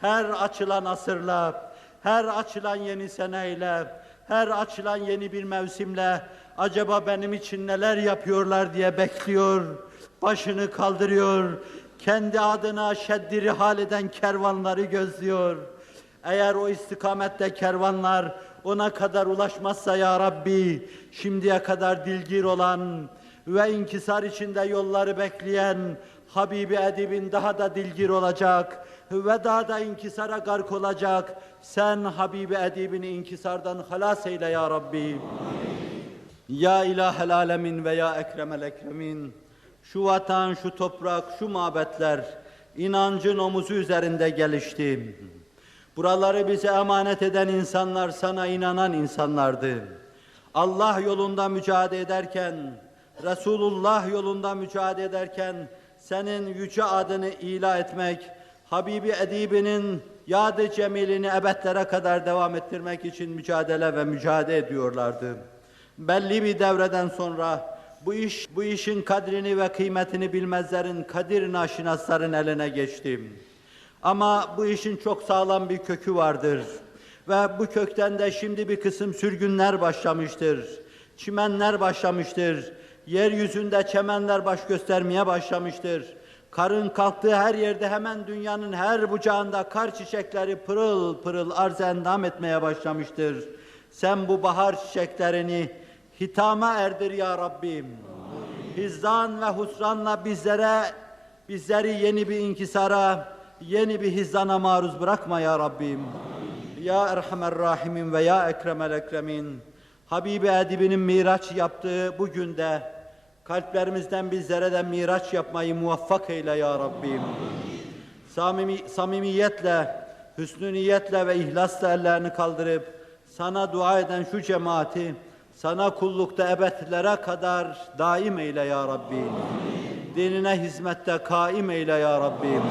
her açılan asırla, her açılan yeni seneyle, her açılan yeni bir mevsimle acaba benim için neler yapıyorlar diye bekliyor, başını kaldırıyor, kendi adına şeddi rihal eden kervanları gözlüyor. Eğer o istikamette kervanlar ona kadar ulaşmazsa ya Rabbi, şimdiye kadar dilgir olan ve inkisar içinde yolları bekleyen Habibi Edib'in daha da dilgir olacak ve daha da inkisara gark olacak. Sen Habibi Edib'ini inkisardan halas eyle ya Rabbi. Amin. Ya İlahel Alemin ve ya Ekremel Ekremin, şu vatan, şu toprak, şu mabetler inancın omuzu üzerinde gelişti. Buraları bize emanet eden insanlar sana inanan insanlardı. Allah yolunda mücadele ederken, Resulullah yolunda mücadele ederken senin yüce adını ilah etmek, Habibi Edib'inin yad-ı cemilini ebedlere kadar devam ettirmek için mücadele ediyorlardı. Belli bir devreden sonra bu işin kadrini ve kıymetini bilmezlerin, kadir naşinasların eline geçti. Ama bu işin çok sağlam bir kökü vardır. Ve bu kökten de şimdi bir kısım sürgünler başlamıştır. Çimenler başlamıştır. Yeryüzünde çemenler baş göstermeye başlamıştır. Karın kalktığı her yerde hemen dünyanın her bucağında kar çiçekleri pırıl pırıl arz endam etmeye başlamıştır. Sen bu bahar çiçeklerini hitama erdir ya Rabbim. Hizdan ve husranla bizleri yeni bir inkisara, yeni bir hizdana maruz bırakma ya Rabbim. Ya Erhamer Rahimin ve ya Ekremel Ekremin, Habibi Edib'inin miraç yaptığı bu günde kalplerimizden bizlere de miraç yapmayı muvaffak eyle ya Rabbim. Samimiyetle, hüsnü niyetle ve ihlasla ellerini kaldırıp sana dua eden şu cemaati sana kullukta ebedlere kadar daim eyle ya Rabbim. Dinine hizmette kaim eyle ya Rabbim.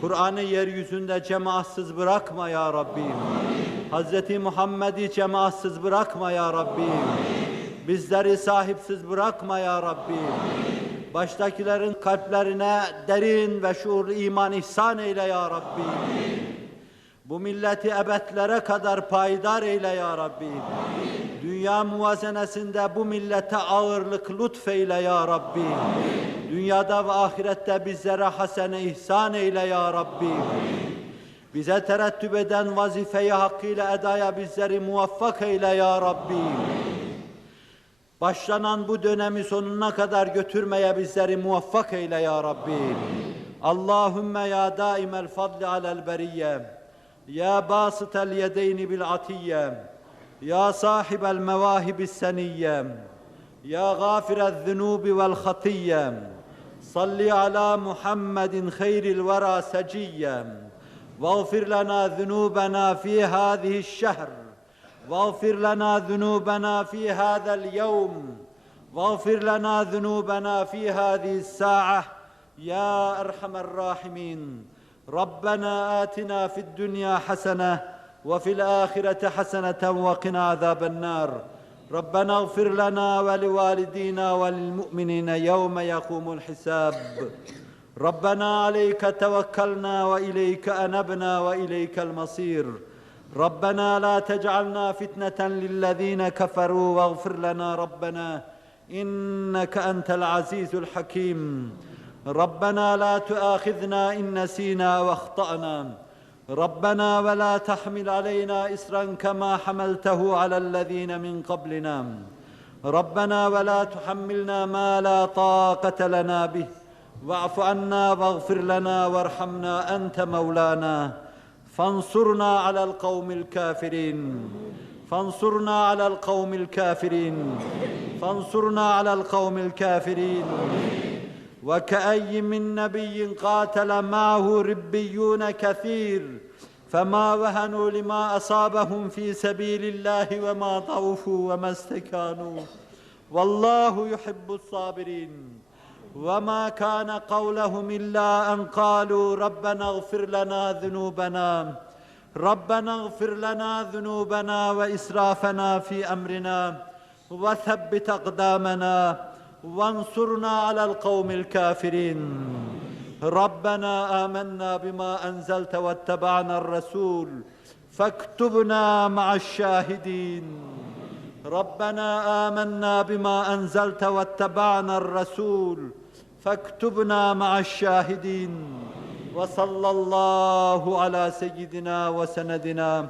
Kur'an'ı yeryüzünde cemaatsız bırakma ya Rabbim. Hz. Muhammed'i cemaatsız bırakma ya Rabbim. Bizleri sahipsiz bırakma ya Rabbim. Baştakilerin kalplerine derin ve şuurlu iman ihsan eyle ya Rabbim. Bu milleti ebedlere kadar payidar eyle ya Rabbim. Dünya muvazenesinde bu millete ağırlık lütfeyle ya Rabbim. Dünyada ve ahirette bizlere hasene ihsan eyle ya Rabbim. Bize terettüp eden vazifeyi hakkıyla edaya bizleri muvaffak eyle ya Rabbim. Başlanan bu dönemi sonuna kadar götürmeye bizleri muvaffak eyle ya Rabbim. Allahümme ya daimel fadli alel beriyye, ya basıtel yedeyni bil atiyye, ya sahibel mevahibis seniyye, ya gafirel zunubi vel hatiyye, salli ala Muhammedin hayril vera seciyye, واغفر لنا ذنوبنا في هذه الشهر واغفر لنا ذنوبنا في هذا اليوم واغفر لنا ذنوبنا في هذه الساعة يا أرحم الراحمين ربنا آتنا في الدنيا حسنة وفي الآخرة حسنة وقنا عذاب النار ربنا اغفر لنا ولوالدينا وللمؤمنين يوم يقوم الحساب ربنا عليك توكلنا وإليك أنبنا وإليك المصير ربنا لا تجعلنا فتنة للذين كفروا واغفر لنا ربنا إنك أنت العزيز الحكيم ربنا لا تؤاخذنا إن نسينا واخطأنا ربنا ولا تحمل علينا إصرا كما حملته على الذين من قبلنا ربنا ولا تحملنا ما لا طاقة لنا به واعف عنا واغفر لنا وارحمنا أنت مولانا فانصرنا على القوم الكافرين فانصرنا على القوم الكافرين فانصرنا على القوم الكافرين وكأي من نبي قاتل معه ربيون كثير فما وهنوا لما أصابهم في سبيل الله وما ضعفوا وما استكانوا والله يحب الصابرين وما كان قولهم إلا أن قالوا ربنا اغفر لنا ذنوبنا وإسرافنا في أمرنا وثبت أقدامنا وانصرنا على القوم الكافرين ربنا آمنا بما أنزلت واتبعنا الرسول فاكتبنا مع الشاهدين ربنا آمنا بما أنزلت واتبعنا الرسول فاكتبنا مع الشاهدين وصلى الله على سيدنا وسندنا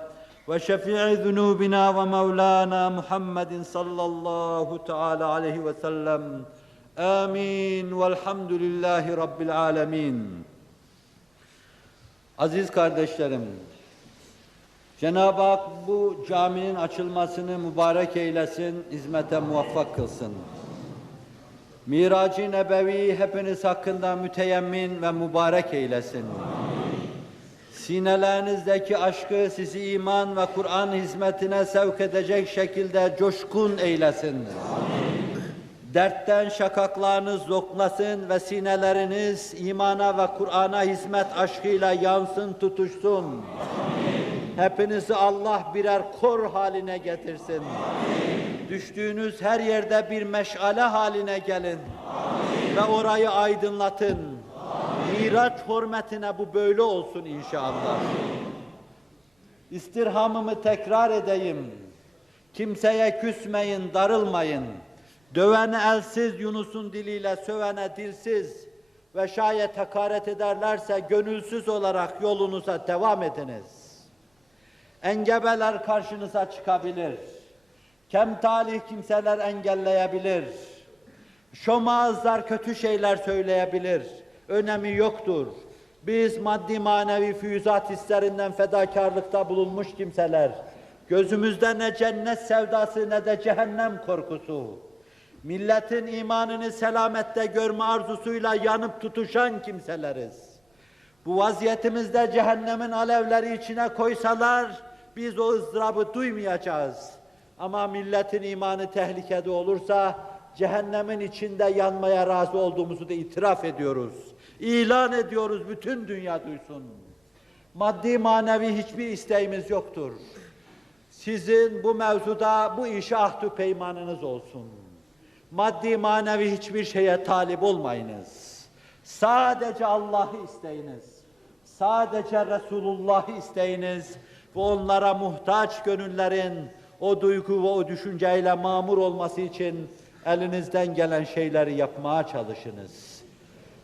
وشفيع ذنوبنا ومولانا محمد صلى الله تعالى عليه وسلم آمين والhamdü lillahi Rabbil alemin. Aziz kardeşlerim, Cenab-ı Hak bu caminin açılmasını mübarek eylesin, hizmete muvaffak kılsın. Mirac-ı Nebevi hepiniz hakkında müteyemmin ve mübarek eylesin. Sinelerinizdeki aşkı sizi iman ve Kur'an hizmetine sevk edecek şekilde coşkun eylesin. Dertten şakaklarınız doklasın ve sineleriniz imana ve Kur'an'a hizmet aşkıyla yansın, tutuşsun. Hepinizi Allah birer kor haline getirsin. Düştüğünüz her yerde bir meşale haline gelin. Ve orayı aydınlatın. Miraç hürmetine bu böyle olsun inşallah. İstirhamımı tekrar edeyim. Kimseye küsmeyin, darılmayın. Dövene elsiz, Yunus'un diliyle sövene dilsiz ve şayet hakaret ederlerse gönülsüz olarak yolunuza devam ediniz. Engebeler karşınıza çıkabilir. Kemtalih kimseler engelleyebilir. Şomağızlar kötü şeyler söyleyebilir. Önemi yoktur. Biz maddi manevi füyüzat hislerinden fedakarlıkta bulunmuş kimseler, gözümüzde ne cennet sevdası ne de cehennem korkusu, milletin imanını selamette görme arzusuyla yanıp tutuşan kimseleriz. Bu vaziyetimizde cehennemin alevleri içine koysalar, biz o ızdırabı duymayacağız. Ama milletin imanı tehlikede olursa, cehennemin içinde yanmaya razı olduğumuzu da itiraf ediyoruz. İlan ediyoruz, bütün dünya duysun. Maddi manevi hiçbir isteğimiz yoktur. Sizin bu mevzuda bu işe ahdü peymanınız olsun. Maddi manevi hiçbir şeye talip olmayınız. Sadece Allah'ı isteyiniz. Sadece Resulullah'ı isteyiniz ve onlara muhtaç gönüllerin o duygu ve o düşünceyle mamur olması için elinizden gelen şeyleri yapmaya çalışınız.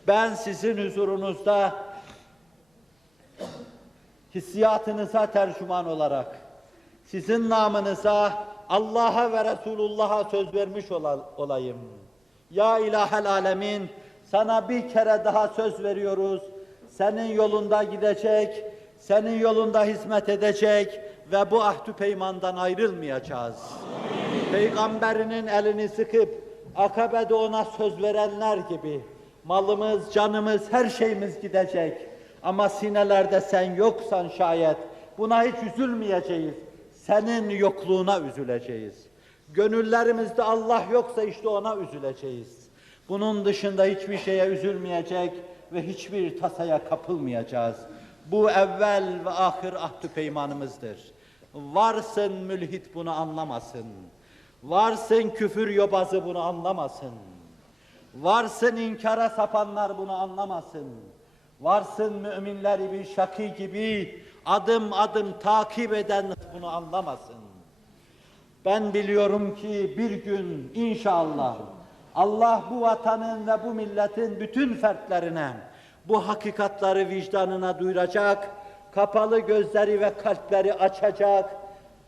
Ben sizin huzurunuzda hissiyatınıza tercüman olarak sizin namınıza Allah'a ve Resulullah'a söz vermiş olayım. Ya İlahel Alemin, sana bir kere daha söz veriyoruz. Senin yolunda gidecek, senin yolunda hizmet edecek ve bu ahdü peymandan ayrılmayacağız. Peygamberinin elini sıkıp Akabe'de ona söz verenler gibi malımız, canımız, her şeyimiz gidecek. Ama sinelerde sen yoksan şayet buna hiç üzülmeyeceğiz. Senin yokluğuna üzüleceğiz. Gönüllerimizde Allah yoksa işte ona üzüleceğiz. Bunun dışında hiçbir şeye üzülmeyecek ve hiçbir tasaya kapılmayacağız. Bu evvel ve ahir ahdü peymanımızdır. Varsın mülhit bunu anlamasın. Varsın küfür yobazı bunu anlamasın. Varsın inkara sapanlar bunu anlamasın. Varsın müminleri bir şaki gibi adım adım takip eden bunu anlamasın. Ben biliyorum ki bir gün inşallah Allah bu vatanın ve bu milletin bütün fertlerine bu hakikatları vicdanına duyuracak, kapalı gözleri ve kalpleri açacak,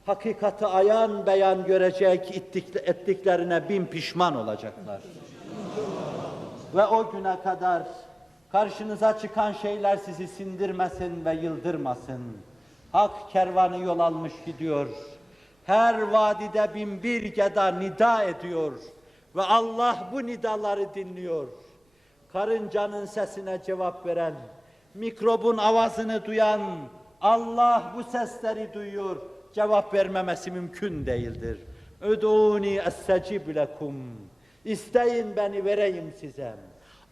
hakikati ayan beyan görecek, ettiklerine bin pişman olacaklar. Ve o güne kadar karşınıza çıkan şeyler sizi sindirmesin ve yıldırmasın. Hak kervanı yol almış gidiyor. Her vadide bin bir geda nida ediyor. Ve Allah bu nidaları dinliyor. Karıncanın sesine cevap veren, mikrobun avazını duyan, Allah bu sesleri duyuyor, cevap vermemesi mümkün değildir. Ödûni estecib lekum. İsteyin beni vereyim size.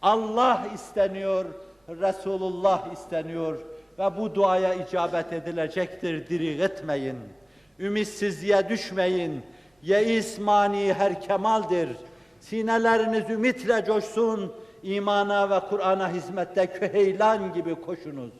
Allah isteniyor, Resulullah isteniyor ve bu duaya icabet edilecektir. Diri etmeyin, ümitsizliğe düşmeyin. Yeis mani her kemaldir. Sineleriniz ümitle coşsun, imana ve Kur'an'a hizmette küheylan gibi koşunuz.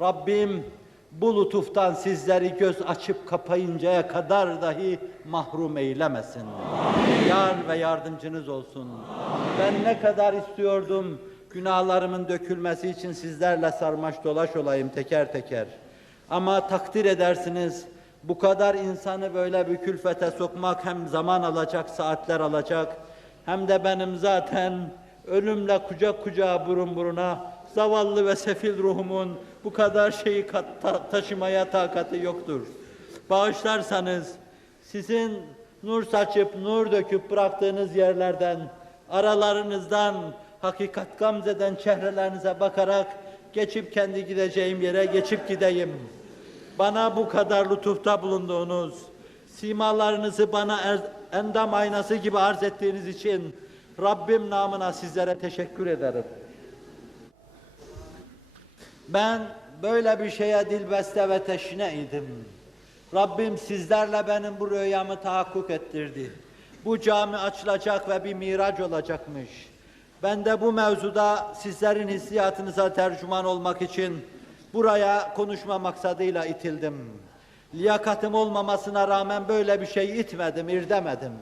Rabbim bu lütuftan sizleri göz açıp kapayıncaya kadar dahi mahrum eylemesin. Amin. Yar ve yardımcınız olsun. Amin. Ben ne kadar istiyordum günahlarımın dökülmesi için sizlerle sarmaş dolaş olayım teker teker. Ama takdir edersiniz, bu kadar insanı böyle bir külfete sokmak hem zaman alacak, saatler alacak, hem de benim zaten ölümle kucak kucağa, burun buruna, zavallı ve sefil ruhumun bu kadar şeyi taşımaya takati yoktur. Bağışlarsanız, sizin nur saçıp, nur döküp bıraktığınız yerlerden, aralarınızdan, hakikat gamzeden çehrelerinize bakarak, geçip kendi gideceğim yere geçip gideyim. Bana bu kadar lütufta bulunduğunuz, simalarınızı bana endam aynası gibi arz ettiğiniz için Rabbim namına sizlere teşekkür ederim. Ben böyle bir şeye dilbeste ve teşne idim. Rabbim sizlerle benim bu rüyamı tahakkuk ettirdi. Bu cami açılacak ve bir miraç olacakmış. Ben de bu mevzuda sizlerin hissiyatınıza tercüman olmak için buraya konuşma maksadıyla itildim. Liyakatım olmamasına rağmen böyle bir şey itmedim, irdemedim.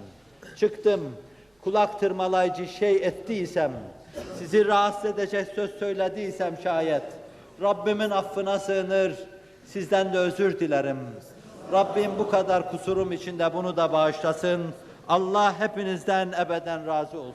Çıktım, kulak tırmalayıcı şey ettiysem, sizi rahatsız edecek söz söylediysem şayet, Rabbimin affına sığınır, sizden de özür dilerim. Rabbim bu kadar kusurum içinde bunu da bağışlasın. Allah hepinizden ebeden razı olsun.